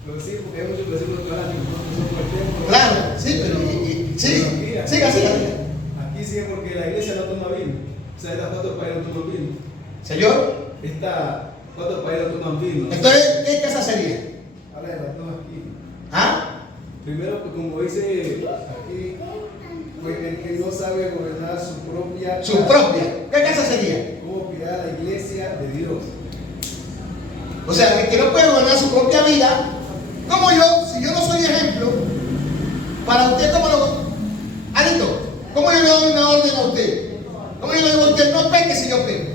Lo sí, porque hay muchos versículos que hablan que nosotros somos el templo. Claro, sí, pero siga. Aquí sí es porque la iglesia no toma vino. O sea, estas cuatro países no toman vino. Señor, Estas cuatro países no toman vino. entonces, ¿qué casa sería? Habla de las dos aquí. ¿Ah? Primero, pues, como dice aquí, pues el que no sabe gobernar su propia Su propia. ¿Qué casa sería? cómo cuidar a la iglesia de Dios. O sea, el que no puede gobernar su propia vida, como yo, si yo no soy ejemplo, para usted, ¿cómo lo? Alito, ¿cómo yo le doy una orden a usted? ¿Cómo yo le digo a usted, no peque si yo peco?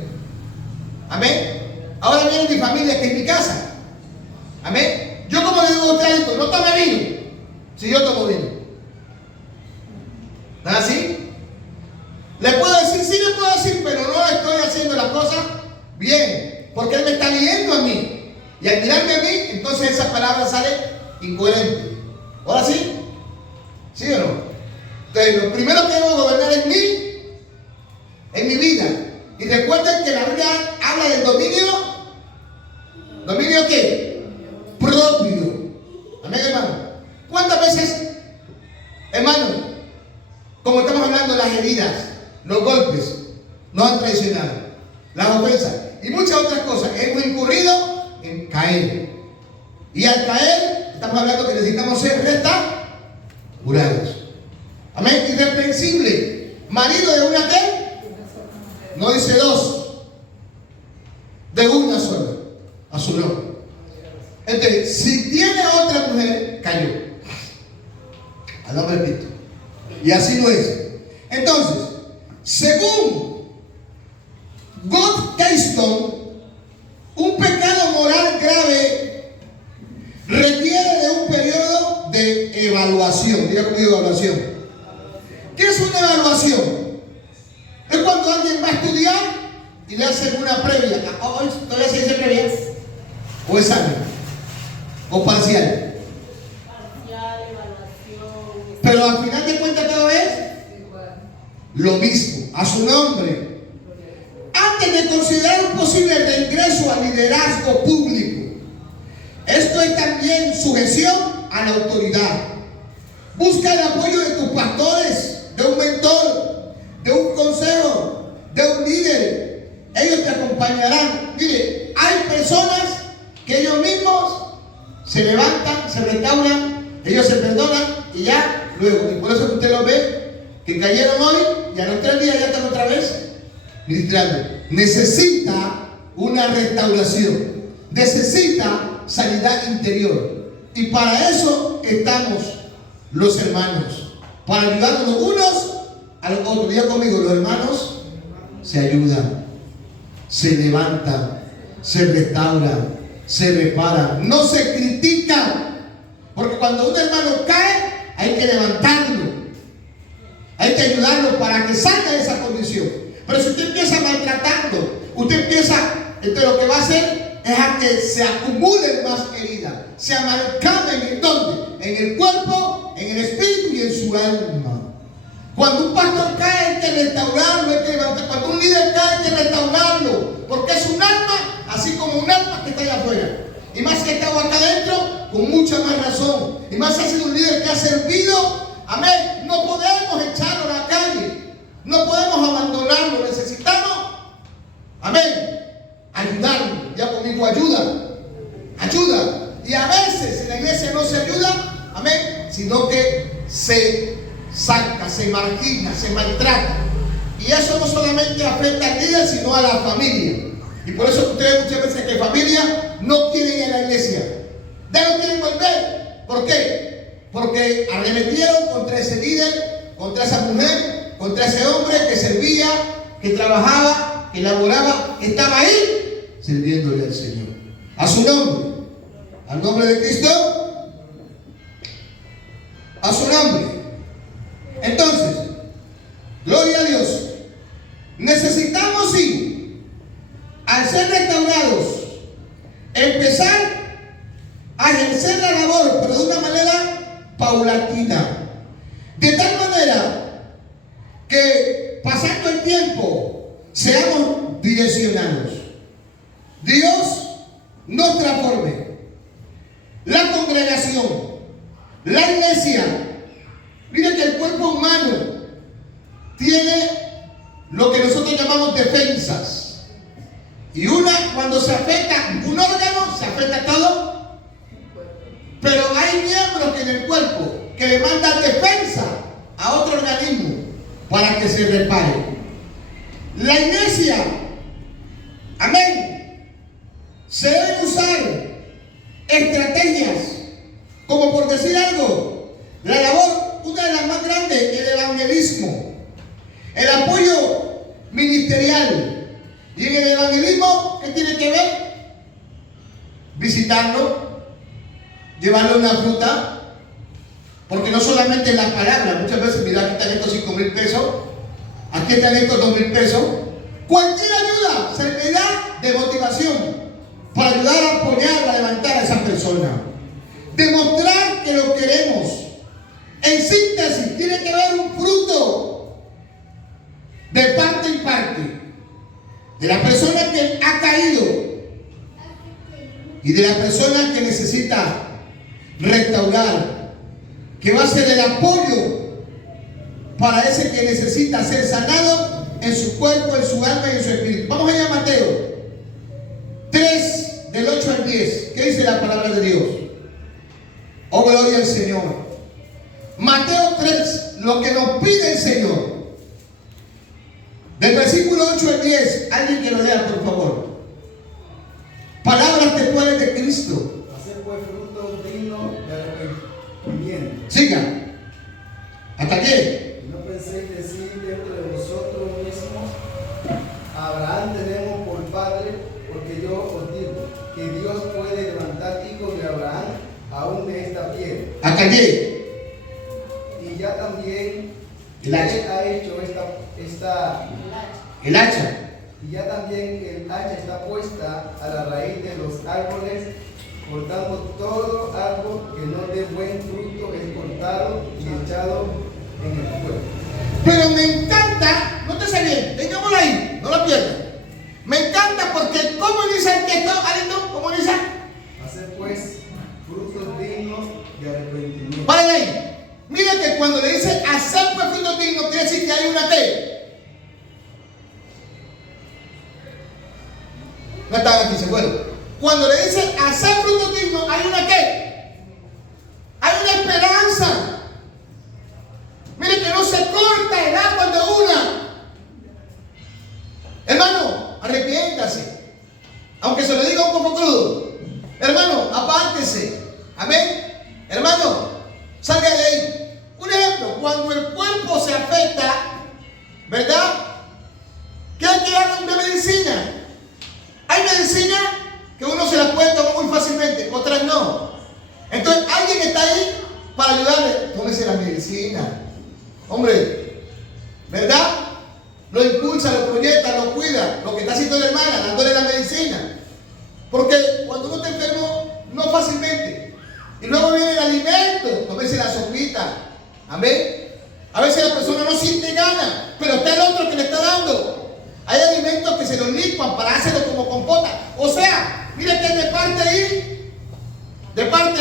Amén. Ahora viene mi familia, que es mi casa. Amén. Yo como le digo a usted, Alito, no tome vino, si yo tomo vino. ¿No es así? Le puedo decir, sí le puedo decir, pero no estoy haciendo las cosas bien, porque él me está viendo a mí. Y al mirarme a mí, entonces esa palabra sale incoherente. ¿Ahora sí? ¿Sí o no? lo primero que debo gobernar es en mi vida. Y recuerden que la Biblia habla del dominio. ¿Dominio qué? Propio. Amén, hermano. ¿Cuántas veces, hermano, como estamos hablando, las heridas, los golpes, nos han traicionado, las ofensas y muchas otras cosas, hemos incurrido en caer? Y al caer, estamos hablando que necesitamos ser restaurados. Amén. Irreprensible. Marido de una ¿qué? No dice dos, de una sola, a su nombre. Entonces, si tiene otra mujer, cayó. Al nombre de Cristo. Y así no es. Entonces, según God Keystone, un pecado moral grave requiere de un periodo de evaluación. Diga conmigo, evaluación. ¿Qué es una evaluación? Es cuando alguien va a estudiar y le hacen una previa. ¿Hoy todavía se dice previa? ¿O examen? ¿O parcial? Parcial, evaluación. Pero al final de cuentas todo es lo mismo, a su nombre. Antes de considerar un posible reingreso al liderazgo público, esto es también sujeción a la autoridad. Busca el apoyo de tus pastores, de un mentor, de un consejo, de un líder. Ellos te acompañarán. Mire, hay personas que ellos mismos se levantan, se restauran, ellos se perdonan y ya luego. Y por eso que usted lo ve, que cayeron hoy y a los 3 días ya están otra vez ministrando. Necesita una restauración, necesita sanidad interior. Y para eso estamos los hermanos, para ayudarnos los unos a los otros. Diga conmigo, los hermanos se ayudan, se levantan, se restauran, se reparan, no se critican. Porque cuando un hermano cae, hay que levantarlo, hay que ayudarlo para que salga de esa condición. Pero si usted empieza maltratando, usted empieza, entonces lo que va a hacer es a que se acumulen más heridas, se amalgamen. ¿En dónde? En el cuerpo, en el espíritu y en su alma. Cuando un pastor cae, hay que restaurarlo, hay que levantar. Cuando un líder cae, hay que restaurarlo, porque es un alma, así como un alma que está allá afuera. Y más que estaba acá adentro, con mucha más razón. Y más ha sido un líder que ha servido. Amén. No podemos echarlo a la calle, no podemos abandonarlo. Necesitamos, amén, ayudarlo. Ya conmigo, ayuda, ayuda. Y a veces en la iglesia no se ayuda, amén, sino que se saca, se margina, se maltrata. Y eso no solamente afecta al líder, sino a la familia. Y por eso ustedes muchas veces que familia no quieren ir a la iglesia, ya no quieren volver. ¿Por qué? Porque arremetieron contra ese líder, contra esa mujer, contra ese hombre que servía, que trabajaba, que laboraba, que estaba ahí sirviéndole al Señor. A su nombre, al nombre de Cristo, a su nombre. Entonces, gloria a Dios. Necesitamos, sí, al ser restaurados, empezar a ejercer la labor, pero de una manera paulatina. De tal manera que pasando el tiempo seamos direccionados. Dios nos transforme. La congregación, la iglesia. Mire que el cuerpo humano tiene lo que nosotros llamamos defensas. Y una, cuando se afecta un órgano, se afecta todo. Pero hay miembros que en el cuerpo que le mandan defensa a otro organismo para que se repare. La iglesia, amén, se deben usar estrategias, como por decir algo, la labor, una de las más grandes, el evangelismo, el apoyo ministerial. Y en el evangelismo, ¿qué tiene que ver? Visitarlo, llevarle una fruta, porque no solamente las palabras, muchas veces, mira, aquí están estos 5,000 pesos, aquí están estos 2,000 pesos. Cualquier ayuda servirá de motivación para ayudar a apoyar, a levantar a esa persona. Demostrar que lo queremos. En síntesis, tiene que haber un fruto y de la persona que necesita restaurar, que va a ser el apoyo para ese que necesita ser sanado en su cuerpo, en su alma y en su espíritu. Vamos allá a Mateo 3, del 8 al 10. ¿Qué dice la palabra de Dios? Oh, gloria al Señor. Mateo 3, lo que nos pide el Señor. Del versículo 8 al 10, alguien que lo lea, por favor. Palabras textuales de Cristo. Hacer pues frutos dignos de arrepentimiento. Siga. ¿Hasta aquí? No penséis decir dentro de vosotros mismos, Abraham tenemos por padre, porque yo os digo que Dios puede levantar hijos de Abraham aún de esta piedra. Hasta aquí. Y ya también El hacha. Él ha hecho El hacha. y ya también el hacha está puesta a la raíz de los árboles. Por tanto, todo árbol que no dé buen fruto es cortado y echado en el fuego. Pero me encanta, no te sé bien, tengámoslo ahí, no lo pierdas. Me encanta porque, ¿cómo dice el texto, Alito? ¿Cómo dice? Hacer pues frutos dignos de arrepentimiento. Paren ahí. Mira que cuando le dice hacer pues frutos dignos, quiere decir que hay una ¿qué? No estaban aquí, se fueron. Cuando le dice hacer frutos dignos, hay una ¿qué? Hay una esperanza. Mire que no se corta el agua de una. Hermano, arrepiéntase. Aunque se lo diga un poco crudo. Hermano, apártese. Amén. Hermano, salga de ahí. Un ejemplo, cuando el cuerpo se afecta, ¿verdad? ¿Qué hay que darle una medicina? Hay medicina que uno se la puede tomar muy fácilmente, otras no. Entonces, alguien está ahí para ayudarle. Tómese la medicina. Hombre, ¿verdad? Lo impulsa, lo proyecta, lo cuida. Lo que está haciendo la hermana, dándole la medicina. Porque cuando uno está enfermo, no fácilmente. Y luego viene el alimento, tómese la sopita. Amén. A veces la persona no siente ganas, pero está el otro que le está dando. Hay alimentos que se los licuan para hacerlo como compota. O sea, mire que de parte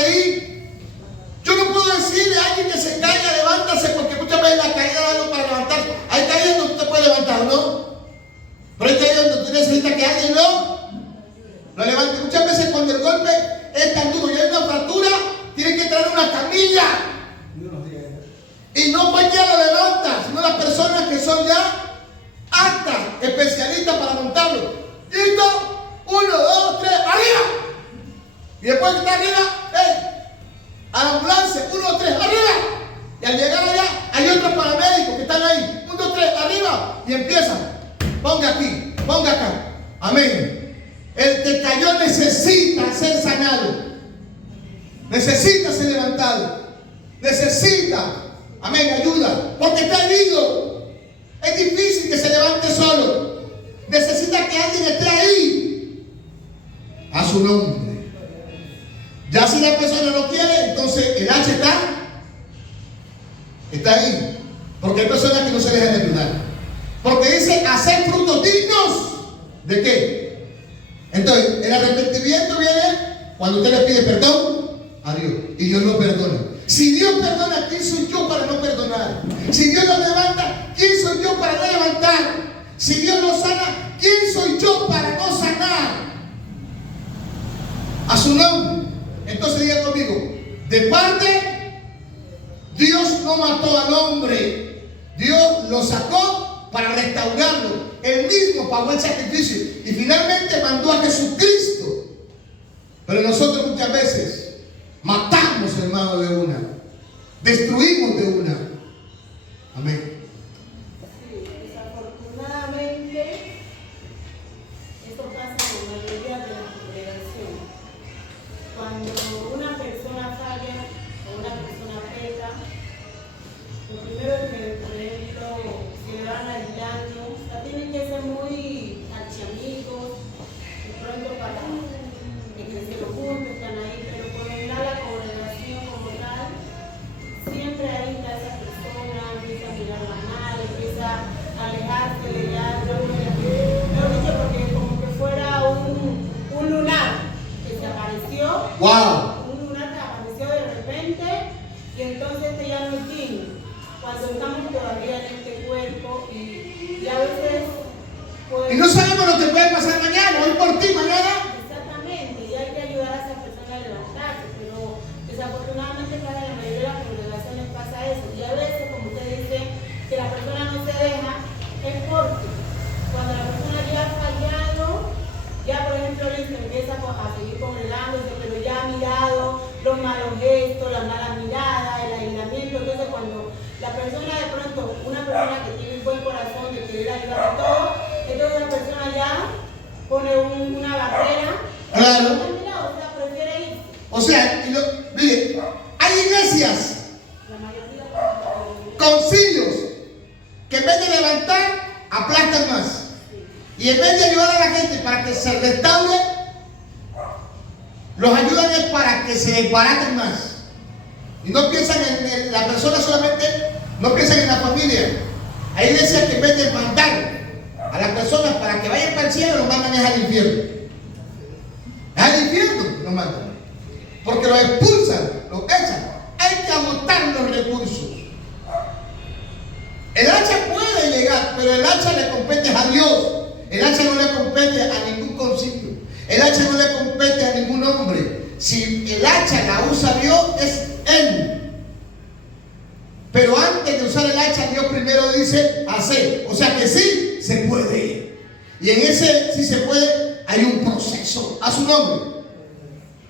ahí, yo no puedo decirle a alguien que se caiga, levántase, porque muchas veces la caída da algo para levantarse. Hay caídas donde usted puede levantar, ¿no? Pero hay caídas donde usted necesita que alguien lo levante. Muchas veces cuando el golpe es tan duro y hay una fractura, tienen que traer una camilla. Y no cualquiera lo levanta, sino las personas que son ya aptas, especialistas para montarlo. ¿Listo? 1, 2, 3, ¡arriba! Y después que está arriba, a la ambulancia, 1, 2, 3, ¡arriba! Y al llegar allá, hay otros paramédicos que están ahí, 1, 2, 3, ¡arriba! Y empiezan, ponga aquí, ponga acá. Amén. El que cayó necesita ser sanado, necesita ser levantado, necesita, amén, ayuda, porque está herido. Es difícil que se levante solo. Necesita que alguien esté ahí a su nombre. Ya si la persona no quiere, entonces el hacha está ahí. Porque hay personas que no se dejan de ayudar. Porque dice hacer frutos dignos. ¿De qué? Entonces, el arrepentimiento viene cuando usted le pide perdón a Dios. Y Dios lo perdona. Si Dios perdona, ¿quién soy yo para no perdonar? Si Dios lo levanta, ¿quién soy yo para no levantar? Si Dios lo sana, ¿quién soy yo para no sanar? A su nombre. Entonces diga conmigo, de parte, Dios no mató al hombre. Dios lo sacó para restaurarlo. Él mismo pagó el sacrificio y finalmente mandó a Jesucristo. Pero nosotros muchas veces matamos, hermano, de una. Destruimos de una. Amén. Sí, desafortunadamente, esto pasa con la mayoría de la congregación. Cuando una persona falla o una persona peca, lo primero es que, por ejemplo, se van aislando. O sea, tienen que ser muy archiamigos, de pronto para crecer juntos, están ahí, pero por lo general la congregación como tal, siempre hay esa cuando estamos todavía en este cuerpo y a veces pues, y no sabemos lo que puede pasar mañana, hoy por ti, mañana. exactamente, y hay que ayudar a esa persona a levantarse, pero desafortunadamente casi en la mayoría de las congregaciones pasa eso, y a veces, como usted dice, que la persona no se deja, es porque cuando la persona ya ha fallado, ya por ejemplo listo, empieza a seguir congregándose, pero ya ha mirado los malos gestos, la mala mirada, el aislamiento. Entonces cuando la persona de pronto, una persona que tiene un buen corazón de querer ayudar a todos, entonces la persona ya pone una barrera. Claro. O sea, prefiere ir. O sea, mire, hay iglesias, La mayoría concilios, que en vez de levantar, aplastan más. Y en vez de ayudar a la gente para que se restaure, los ayudan es para que se desbaraten más. Y no piensan en la persona solamente, no piensan en la familia. Hay iglesias que en vez de mandar a las personas para que vayan para el cielo, los mandan es al infierno. Es al infierno los mandan. Porque los expulsan, los echan. Hay que agotar los recursos. El hacha puede llegar, pero el hacha le compete a Dios. El hacha no le compete a ningún concilio. El hacha no le compete a ningún hombre. Si el hacha la usa Dios, es Él. Pero antes de usar el hacha, Dios primero dice hacer. O sea que sí se puede. Y en ese sí se puede, hay un proceso. A su nombre.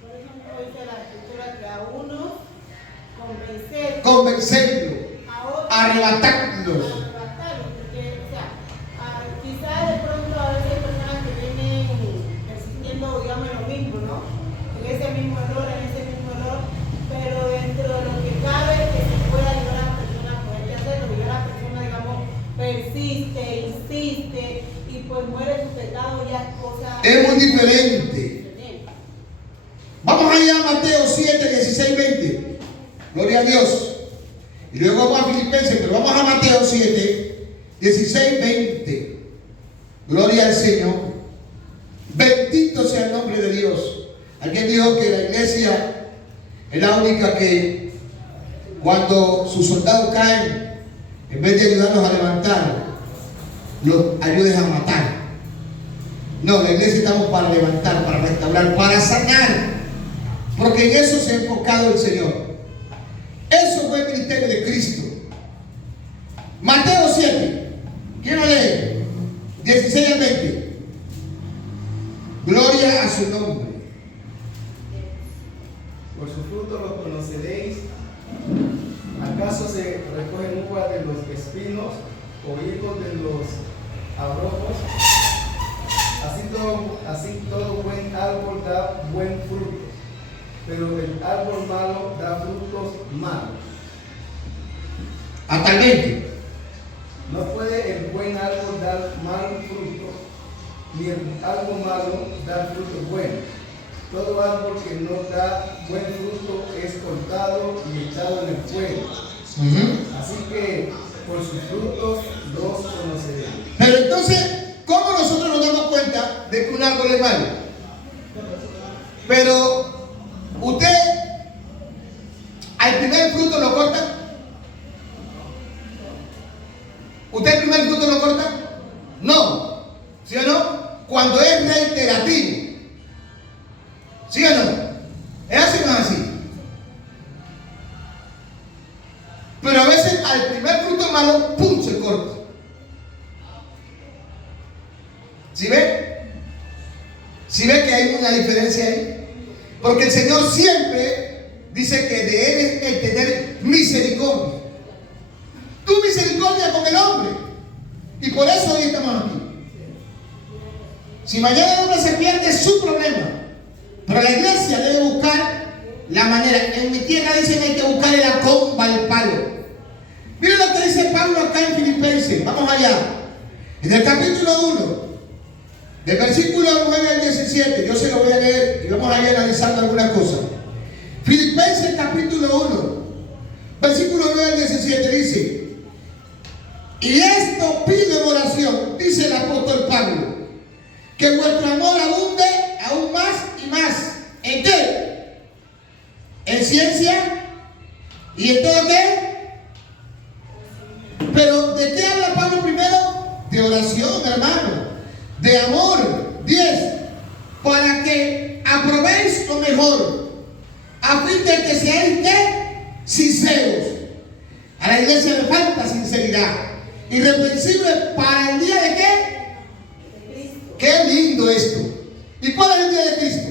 por ejemplo, dice la escritura que a uno Convencerlo. a otro Arrebatarlos. porque, o sea, quizás de pronto a veces hay personas que vienen persistiendo, digamos, en lo mismo, ¿no? En ese mismo error, pero dentro de lo que cabe, que se pueda ayudar a la persona a poder hacerlo, y la persona, digamos, persiste, insiste, y pues muere su pecado, ya es cosa... Es muy diferente. Vamos allá a Mateo 7, 16, 20. Gloria a Dios. Y luego vamos a Filipenses, pero vamos a Mateo 7, 16, 20. Gloria al Señor. Bendito sea el nombre de Dios. Alguien dijo que la iglesia es la única que cuando sus soldados caen, en vez de ayudarlos a levantar, los ayudes a matar. No, la iglesia estamos para levantar, para restaurar, para sanar. Porque en eso se ha enfocado el Señor. Eso fue el ministerio de Cristo. Mateo 7. ¿Quién lo lee? 16 al 20. Gloria a su nombre. Por su fruto los conoceréis. ¿Acaso se recogen uvas de los espinos o higos de los abrojos? Así todo buen árbol da buen fruto, pero el árbol malo da frutos malos. Hasta el 20. No puede el buen árbol dar mal fruto, ni el árbol malo dar fruto bueno. Todo árbol que no da buen fruto es cortado y echado en el fuego. Así que por sus frutos los conoceréis. Pero entonces, ¿cómo nosotros nos damos cuenta de que un árbol es malo? Pero usted al primer fruto lo corta. ¿Usted el primer fruto lo corta? No. ¿Sí o no? Cuando es reiterativo. ¿Sí o no? ¿Es así o no es así? Pero a veces al primer fruto malo, ¡pum!, se corta. ¿Sí ve? ¿Sí ve que hay una diferencia ahí? Porque el Señor siempre dice que de Él es el tener misericordia. Tu misericordia con el hombre. Y por eso hoy estamos aquí. Si mañana el hombre se pierde, es su problema. Pero la iglesia debe buscar la manera. En mi tierra dicen que hay que buscarle la comba al palo. Miren lo que dice Pablo acá en Filipenses. Vamos allá. En el capítulo 1, del versículo 9 al 17, yo se lo voy a leer y vamos a ir analizando algunas cosas. Filipenses capítulo 1, versículo 9 al 17 dice: y esto pido en oración, dice el apóstol Pablo, que vuestro amor abunde aún más y más. ¿En qué? En ciencia. ¿Y en todo qué? Pero ¿de qué habla Pablo primero? De oración, hermano. De amor. 10. Para que aprobéis lo mejor, a fin de que seáis ¿qué? Sinceros. A la iglesia le falta sinceridad. Irreprensible para el día de ¿qué? Qué lindo esto. ¿Y cuál es el día de Cristo?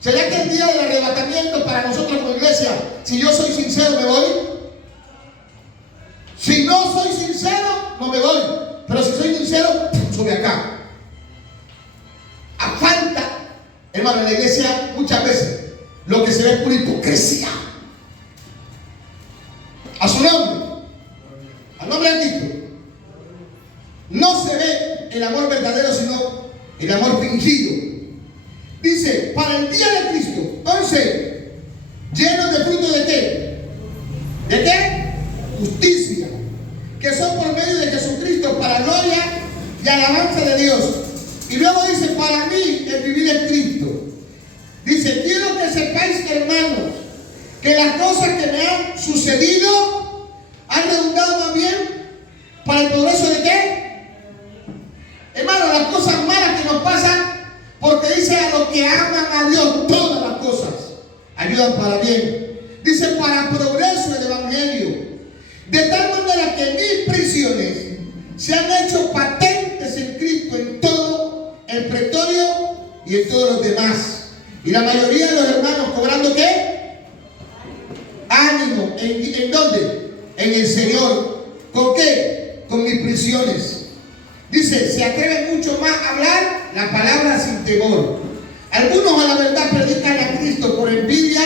¿Será que el día del arrebatamiento para nosotros como iglesia, si yo soy sincero, me voy? Si no soy sincero, no me voy. Pero si soy sincero, sube acá. A falta, hermano, en la iglesia muchas veces lo que se ve es pura hipocresía. A su nombre, al nombre de Cristo, no se ve el amor verdadero, sino el amor fingido. Dice, para el día de Cristo, 11, llenos de fruto de ¿qué? ¿De qué? Justicia, que son por medio de Jesucristo para gloria y alabanza de Dios. Y luego dice, para mí el vivir es Cristo. Dice, quiero que sepáis, hermanos, que las cosas que me han sucedido han redundado más bien para el progreso de ¿qué? Hermano, las cosas malas que nos pasan, porque dice a los que aman a Dios, todas las cosas ayudan para bien. Dice, para progreso del Evangelio. De tal manera que mis prisiones se han hecho patentes en Cristo en todo el pretorio y en todos los demás. Y la mayoría de los hermanos cobrando ¿qué? Ánimo. ¿En dónde? En el Señor. ¿Con qué? Con mis prisiones. Dice, se atreven mucho más a hablar la palabra sin temor. Algunos a la verdad predican a Cristo por envidia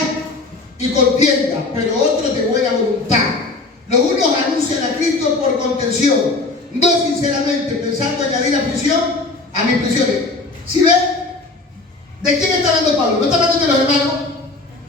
y contienda, pero otros de buena voluntad. Los unos anuncian a Cristo por contención, no sinceramente, pensando añadir aflicción a mis prisiones. ¿Sí ven? ¿De quién está hablando Pablo? No está hablando de los hermanos,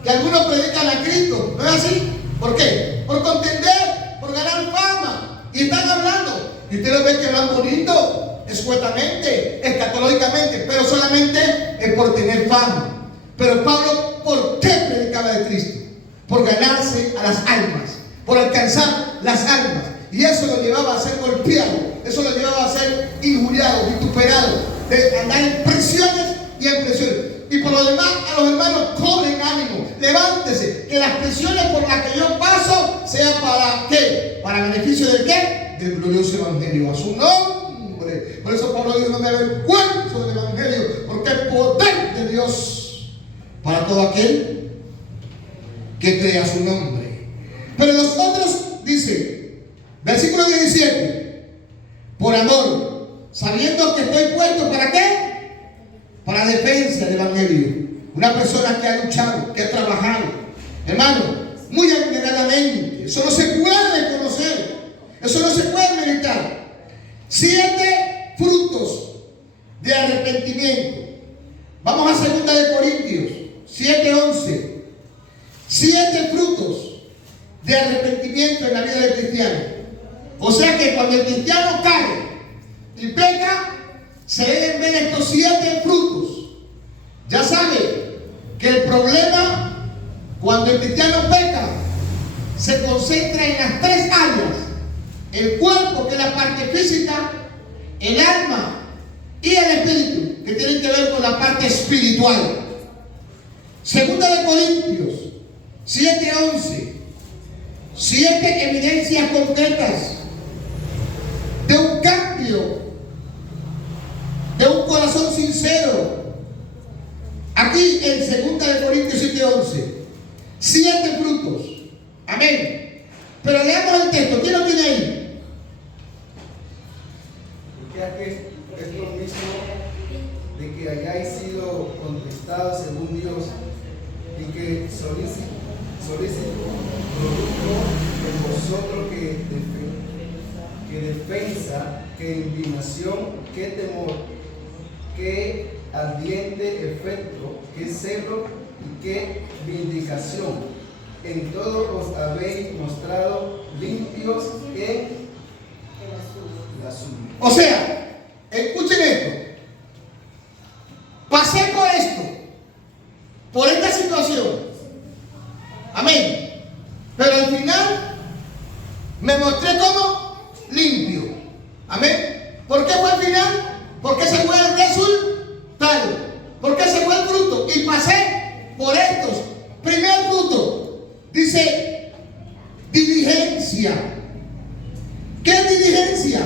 que algunos predican a Cristo. ¿No es así? ¿Por qué? Por contender, por ganar fama. Y están hablando. Y usted lo ve que hablan bonito, escuetamente, escatológicamente, pero solamente es por tener fama. Pero Pablo, ¿por qué predicaba de Cristo? Por ganarse a las almas, por alcanzar las almas. Y eso lo llevaba a ser golpeado, eso lo llevaba a ser injuriado, vituperado, de andar en presiones y en presiones. Y por lo demás, a los hermanos, cobren ánimo, levántese, que las presiones por las que yo paso sea para ¿qué? ¿Para beneficio de qué? Del glorioso evangelio, a su nombre. Por eso Pablo dijo, no me avergüenzo del evangelio, porque es poder de Dios para todo aquel que crea su nombre. Pero los otros, dice, versículo 17, por amor, sabiendo que estoy puesto ¿para qué? Para defensa del evangelio. Una persona que ha luchado, que ha trabajado, hermano, muy abnegadamente. Eso no se puede conocer, eso no se puede meditar. 7 frutos de arrepentimiento. Vamos a 2 de Corintios 7:11. 7 frutos de arrepentimiento en la vida del cristiano. O sea que cuando el cristiano cae y peca, se deben ver estos 7 frutos. Ya sabe que el problema cuando el cristiano peca se concentra en las 3 áreas: el cuerpo, que es la parte física, el alma y el espíritu, que tienen que ver con la parte espiritual. 2 de Corintios 7:11. 7 evidencias concretas de un cambio, de un corazón sincero. Aquí en 2 de Corintios 7:11, 7 frutos. Amén. Pero leamos el texto. ¿Quién lo tiene ahí? Ya que esto mismo de que hayáis sido contestados según Dios y que solicito producto en vosotros que defensa, que indignación, que temor, que ardiente efecto, que celo y que vindicación. En todo os habéis mostrado limpios en la suya. O sea, escuchen esto. Pasé por esto, por esta situación. Amén. Pero al final me mostré como diligencia. ¿Qué es diligencia?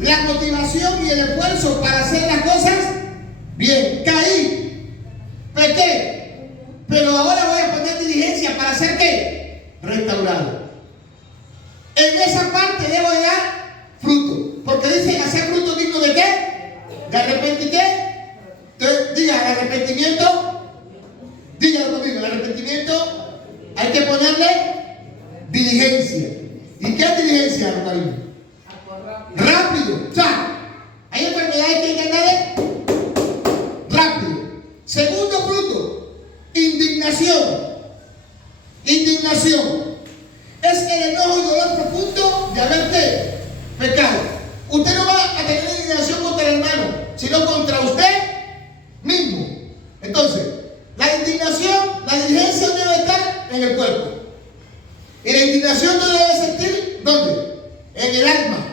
La motivación y el esfuerzo para hacer las cosas bien. Caí, pequé, pero ahora voy a poner diligencia para hacer ¿qué? Restaurado. En esa parte debo de dar fruto, porque dice hacer fruto digno de ¿qué? De arrepentimiento. Entonces diga, el arrepentimiento, dígalo conmigo, el arrepentimiento hay que ponerle diligencia. ¿Y qué es diligencia, María? Rápido. O sea, hay enfermedades que hay que andar rápido. Segundo fruto, indignación. Indignación es el enojo y dolor profundo de haberte pecado. Usted no va a tener indignación contra el hermano, sino contra usted mismo. Entonces, la indignación, la diligencia debe estar en el cuerpo. Y la indignación no debe sentir, ¿dónde? En el alma.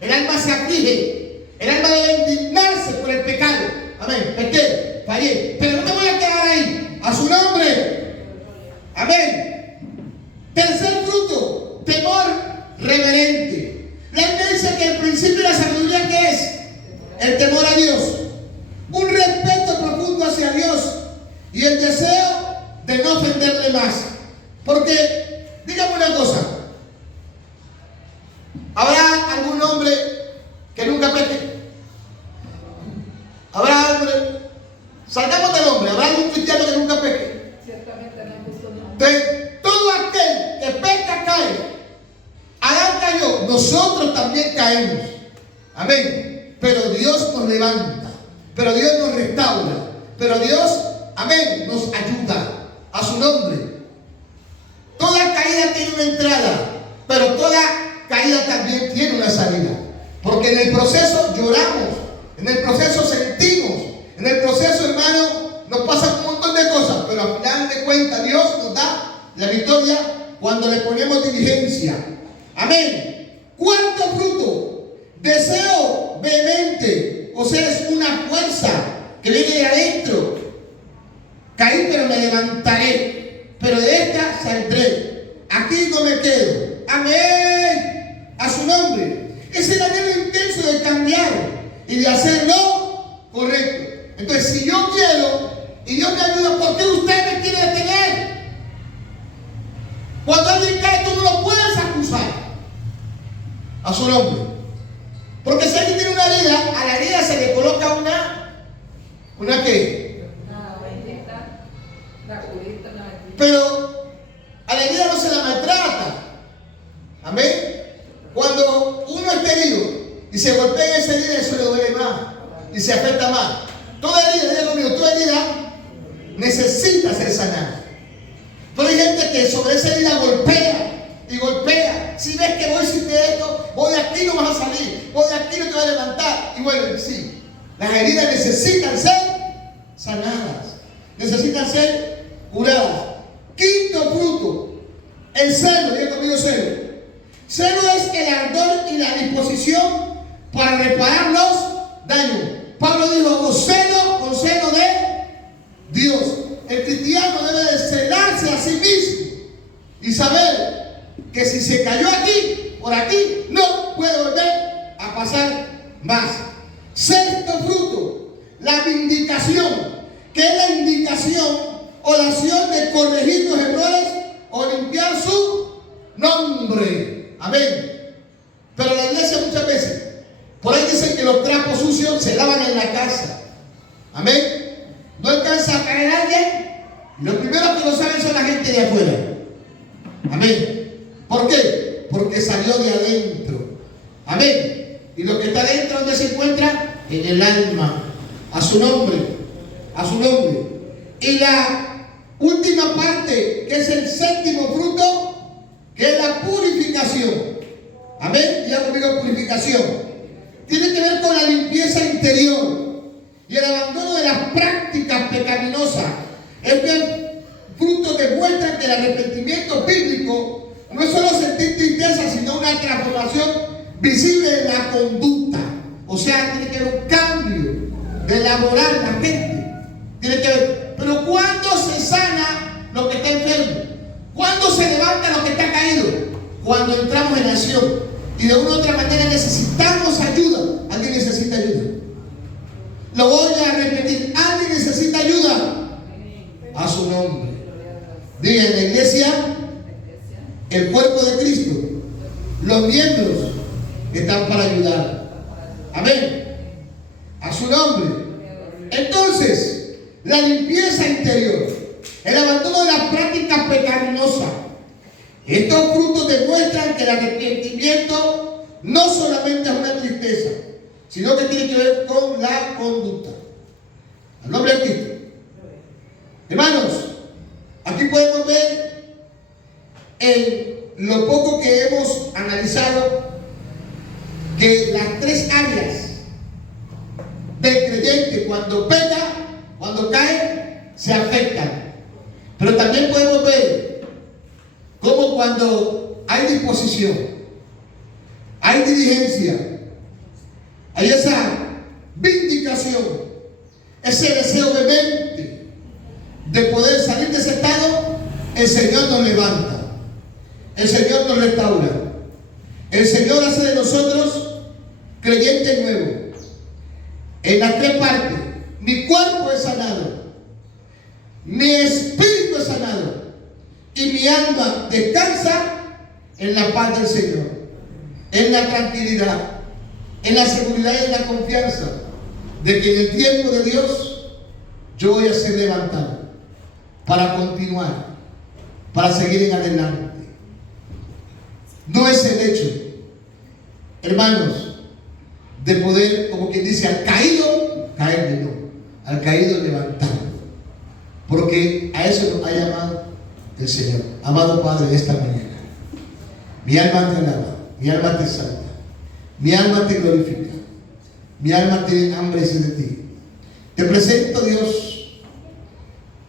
El alma se aflige. El alma debe indignarse por el pecado. Amén. Pequé, fallé. Pero no me voy a quedar ahí. A su nombre. Amén. Tercer fruto, temor reverente. La Biblia dice que el principio de la sabiduría, ¿qué es? El temor a Dios. Un respeto profundo hacia Dios y el deseo de no ofenderle más. Porque, dígame una cosa, ¿habrá algún hombre que nunca peque? ¿Habrá hombre? Salgamos del hombre, ¿habrá algún cristiano que nunca peque? Ciertamente no es justo, no. De todo aquel que peca cae. Adán cayó, nosotros también caemos. Amén. Pero Dios nos levanta, pero Dios nos restaura, pero Dios, amén, nos ayuda. A su nombre. Toda caída tiene una entrada, pero toda caída también tiene una salida. Porque en el proceso lloramos, en el proceso sentimos, en el proceso, hermano, nos pasan un montón de cosas, pero al final de cuentas Dios nos da la victoria cuando le ponemos diligencia. Amén. Cuarto fruto, deseo vehemente, o sea, es una fuerza que viene de adentro. Caí, pero me levantaré, pero de esta saldré. Aquí no me quedo. Amén. A su nombre. Es el anhelo intenso de cambiar y de hacer lo correcto. Entonces, si yo quiero y Dios me ayuda, ¿por qué usted me quiere detener? Cuando alguien cae, tú no lo puedes acusar. A su nombre. Porque si alguien tiene una herida, a la herida se le coloca ¿una qué? Una bendita, la curita, una bendita. Pero a la herida no se la maltrata. Amén. Cuando uno está herido y se golpea en esa herida, eso le duele más y se afecta más. Toda herida, diga conmigo, toda herida necesita ser sanada. Pero hay gente que sobre esa herida golpea y golpea. Si ves que voy sin esto, voy de aquí no vas a salir, voy de aquí no te vas a levantar. Y bueno, sí, las heridas necesitan ser sanadas, necesitan ser curadas. Quinto fruto, el celo. Diga conmigo, celo. Celo es el ardor y la disposición para reparar los daños. Pablo dijo, gocelo con celo de Dios. El cristiano debe de celarse a sí mismo y saber que si se cayó aquí, por aquí, no puede volver a pasar más. Sexto fruto, la vindicación, que es la indicación o la acción de corregir los errores o limpiar su nombre. Amén. Pero la iglesia muchas veces, por ahí dicen que los trapos sucios se lavan en la casa. Amén. No alcanza a caer alguien y los primeros que lo saben son la gente de afuera. Amén. ¿Por qué? Porque salió de adentro. Amén. Y lo que está adentro, ¿dónde se encuentra? En el alma. A su nombre. A su nombre. Y la última parte, que es el séptimo fruto, que es la purificación. Amén. Ya conmigo, purificación. Tiene que ver con la limpieza interior y el abandono de las prácticas pecaminosas. Este fruto demuestra que el arrepentimiento bíblico no es solo sentir tristeza, sino una transformación visible en la conducta. O sea, tiene que haber un cambio de elaborar la gente. Tiene que ver. Pero ¿cuándo se sana lo que está enfermo? ¿Cuándo se levanta lo que está caído? cuando entramos en acción y de una u otra manera necesitamos ayuda. ¿Alguien necesita ayuda? Lo voy a repetir. ¿Alguien necesita ayuda? A su nombre. Diga, en la iglesia, el cuerpo de Cristo, los miembros están para ayudar. Amén. A su nombre. Entonces, la limpieza interior, el abandono de las prácticas pecaminosas. Estos frutos demuestran que el arrepentimiento no solamente es una tristeza, sino que tiene que ver con la conducta. Al nombre de Cristo. Hermanos, aquí podemos ver en lo poco que hemos analizado que las tres áreas del creyente cuando peca, cuando cae, se afectan. Pero también podemos ver cómo cuando hay disposición, hay diligencia, hay esa vindicación, ese deseo vehemente de poder salir de ese estado, el Señor nos levanta, el Señor nos restaura, el Señor hace de nosotros creyentes nuevos. En las tres partes, mi cuerpo es sanado, mi espíritu es sanado y mi alma descansa en la paz del Señor, en la tranquilidad, en la seguridad y en la confianza de que en el tiempo de Dios yo voy a ser levantado para continuar, para seguir en adelante. No es el hecho, hermanos, de poder, como quien dice, al caído, caerle, no, al caído levantarlo, porque a eso nos ha llamado el Señor. Amado Padre, esta mañana, mi alma te alaba, mi alma te exalta, mi alma te glorifica, mi alma tiene hambre de ti. Te presento, Dios,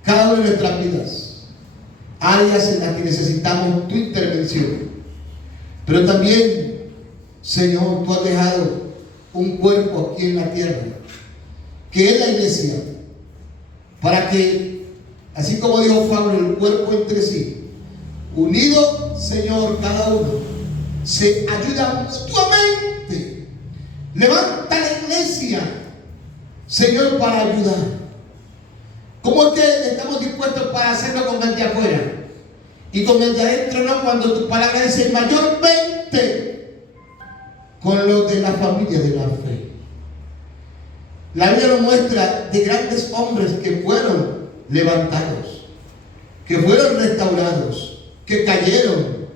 cada una de nuestras vidas, áreas en las que necesitamos tu intervención, pero también, Señor, tú has dejado un cuerpo aquí en la tierra, que es la iglesia, para que, así como dijo Pablo, el cuerpo entre sí, unido, Señor, cada uno, se ayuda mutuamente. Levanta la iglesia, Señor, para ayudar. ¿Cómo es que estamos dispuestos para hacerlo con el de afuera? Y con el de adentro no, cuando tu palabra dice mayormente con los de la familia de la fe. La Biblia nos muestra de grandes hombres que fueron levantados, que fueron restaurados, que cayeron,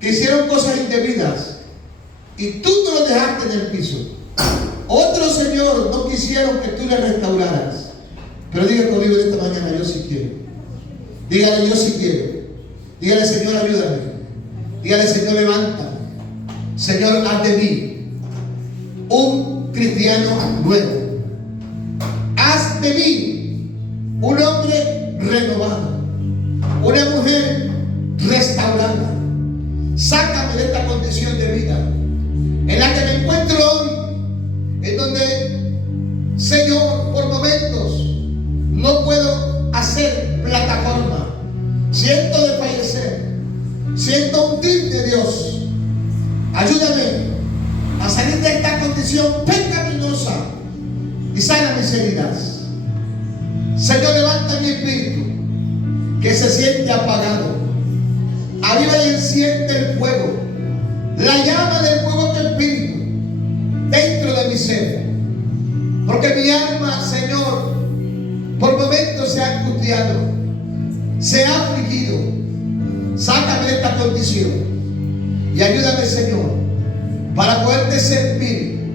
que hicieron cosas indebidas y tú no los dejaste en el piso. Otros, Señor, no quisieron que tú les restauraras. Pero diga conmigo esta mañana, yo sí quiero. Dígale, yo sí quiero. Dígale, Señor, ayúdame. Dígale, Señor, levántame. Señor, haz de mí un cristiano nuevo. Haz de mí un hombre renovado, una mujer restaurada. Sácame de esta condición de vida en la que me encuentro hoy, en donde, Señor, por momentos no puedo hacer plataforma. Siento desfallecer, siento hundirme, Dios. Ayúdame a salir de esta condición pecaminosa y sana mis heridas. Señor, levanta mi espíritu que se siente apagado. Aviva y enciende el fuego, la llama del fuego de tu espíritu dentro de mi ser. Porque mi alma, Señor, por momentos se ha angustiado, se ha afligido. Sácame de esta condición. Y ayúdame, Señor, para poderte servir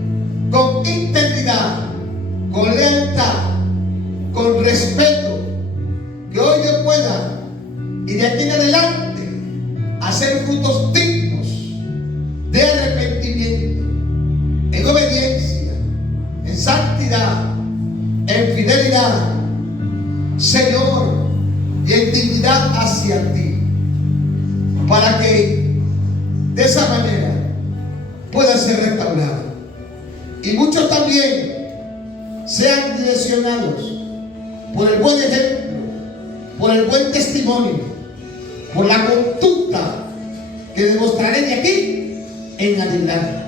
con integridad, con lealtad, con respeto, que hoy yo pueda, y de aquí en adelante, hacer frutos dignos de arrepentimiento, en obediencia, en santidad, en fidelidad, Señor, y en dignidad hacia ti, para que de esa manera pueda ser restaurado y muchos también sean direccionados por el buen ejemplo, por el buen testimonio, por la conducta que demostraré de aquí en adelante.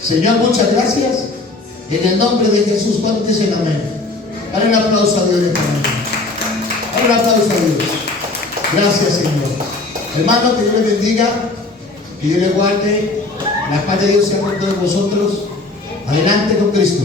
Señor, muchas gracias. En el nombre de Jesús, ¿cuántos dicen amén? Dale un aplauso a Dios de esta manera. Dale un aplauso a Dios. Gracias, Señor. Hermano, que Dios le bendiga, que Dios le guarde. La paz de Dios sea con todos vosotros. Adelante con Cristo.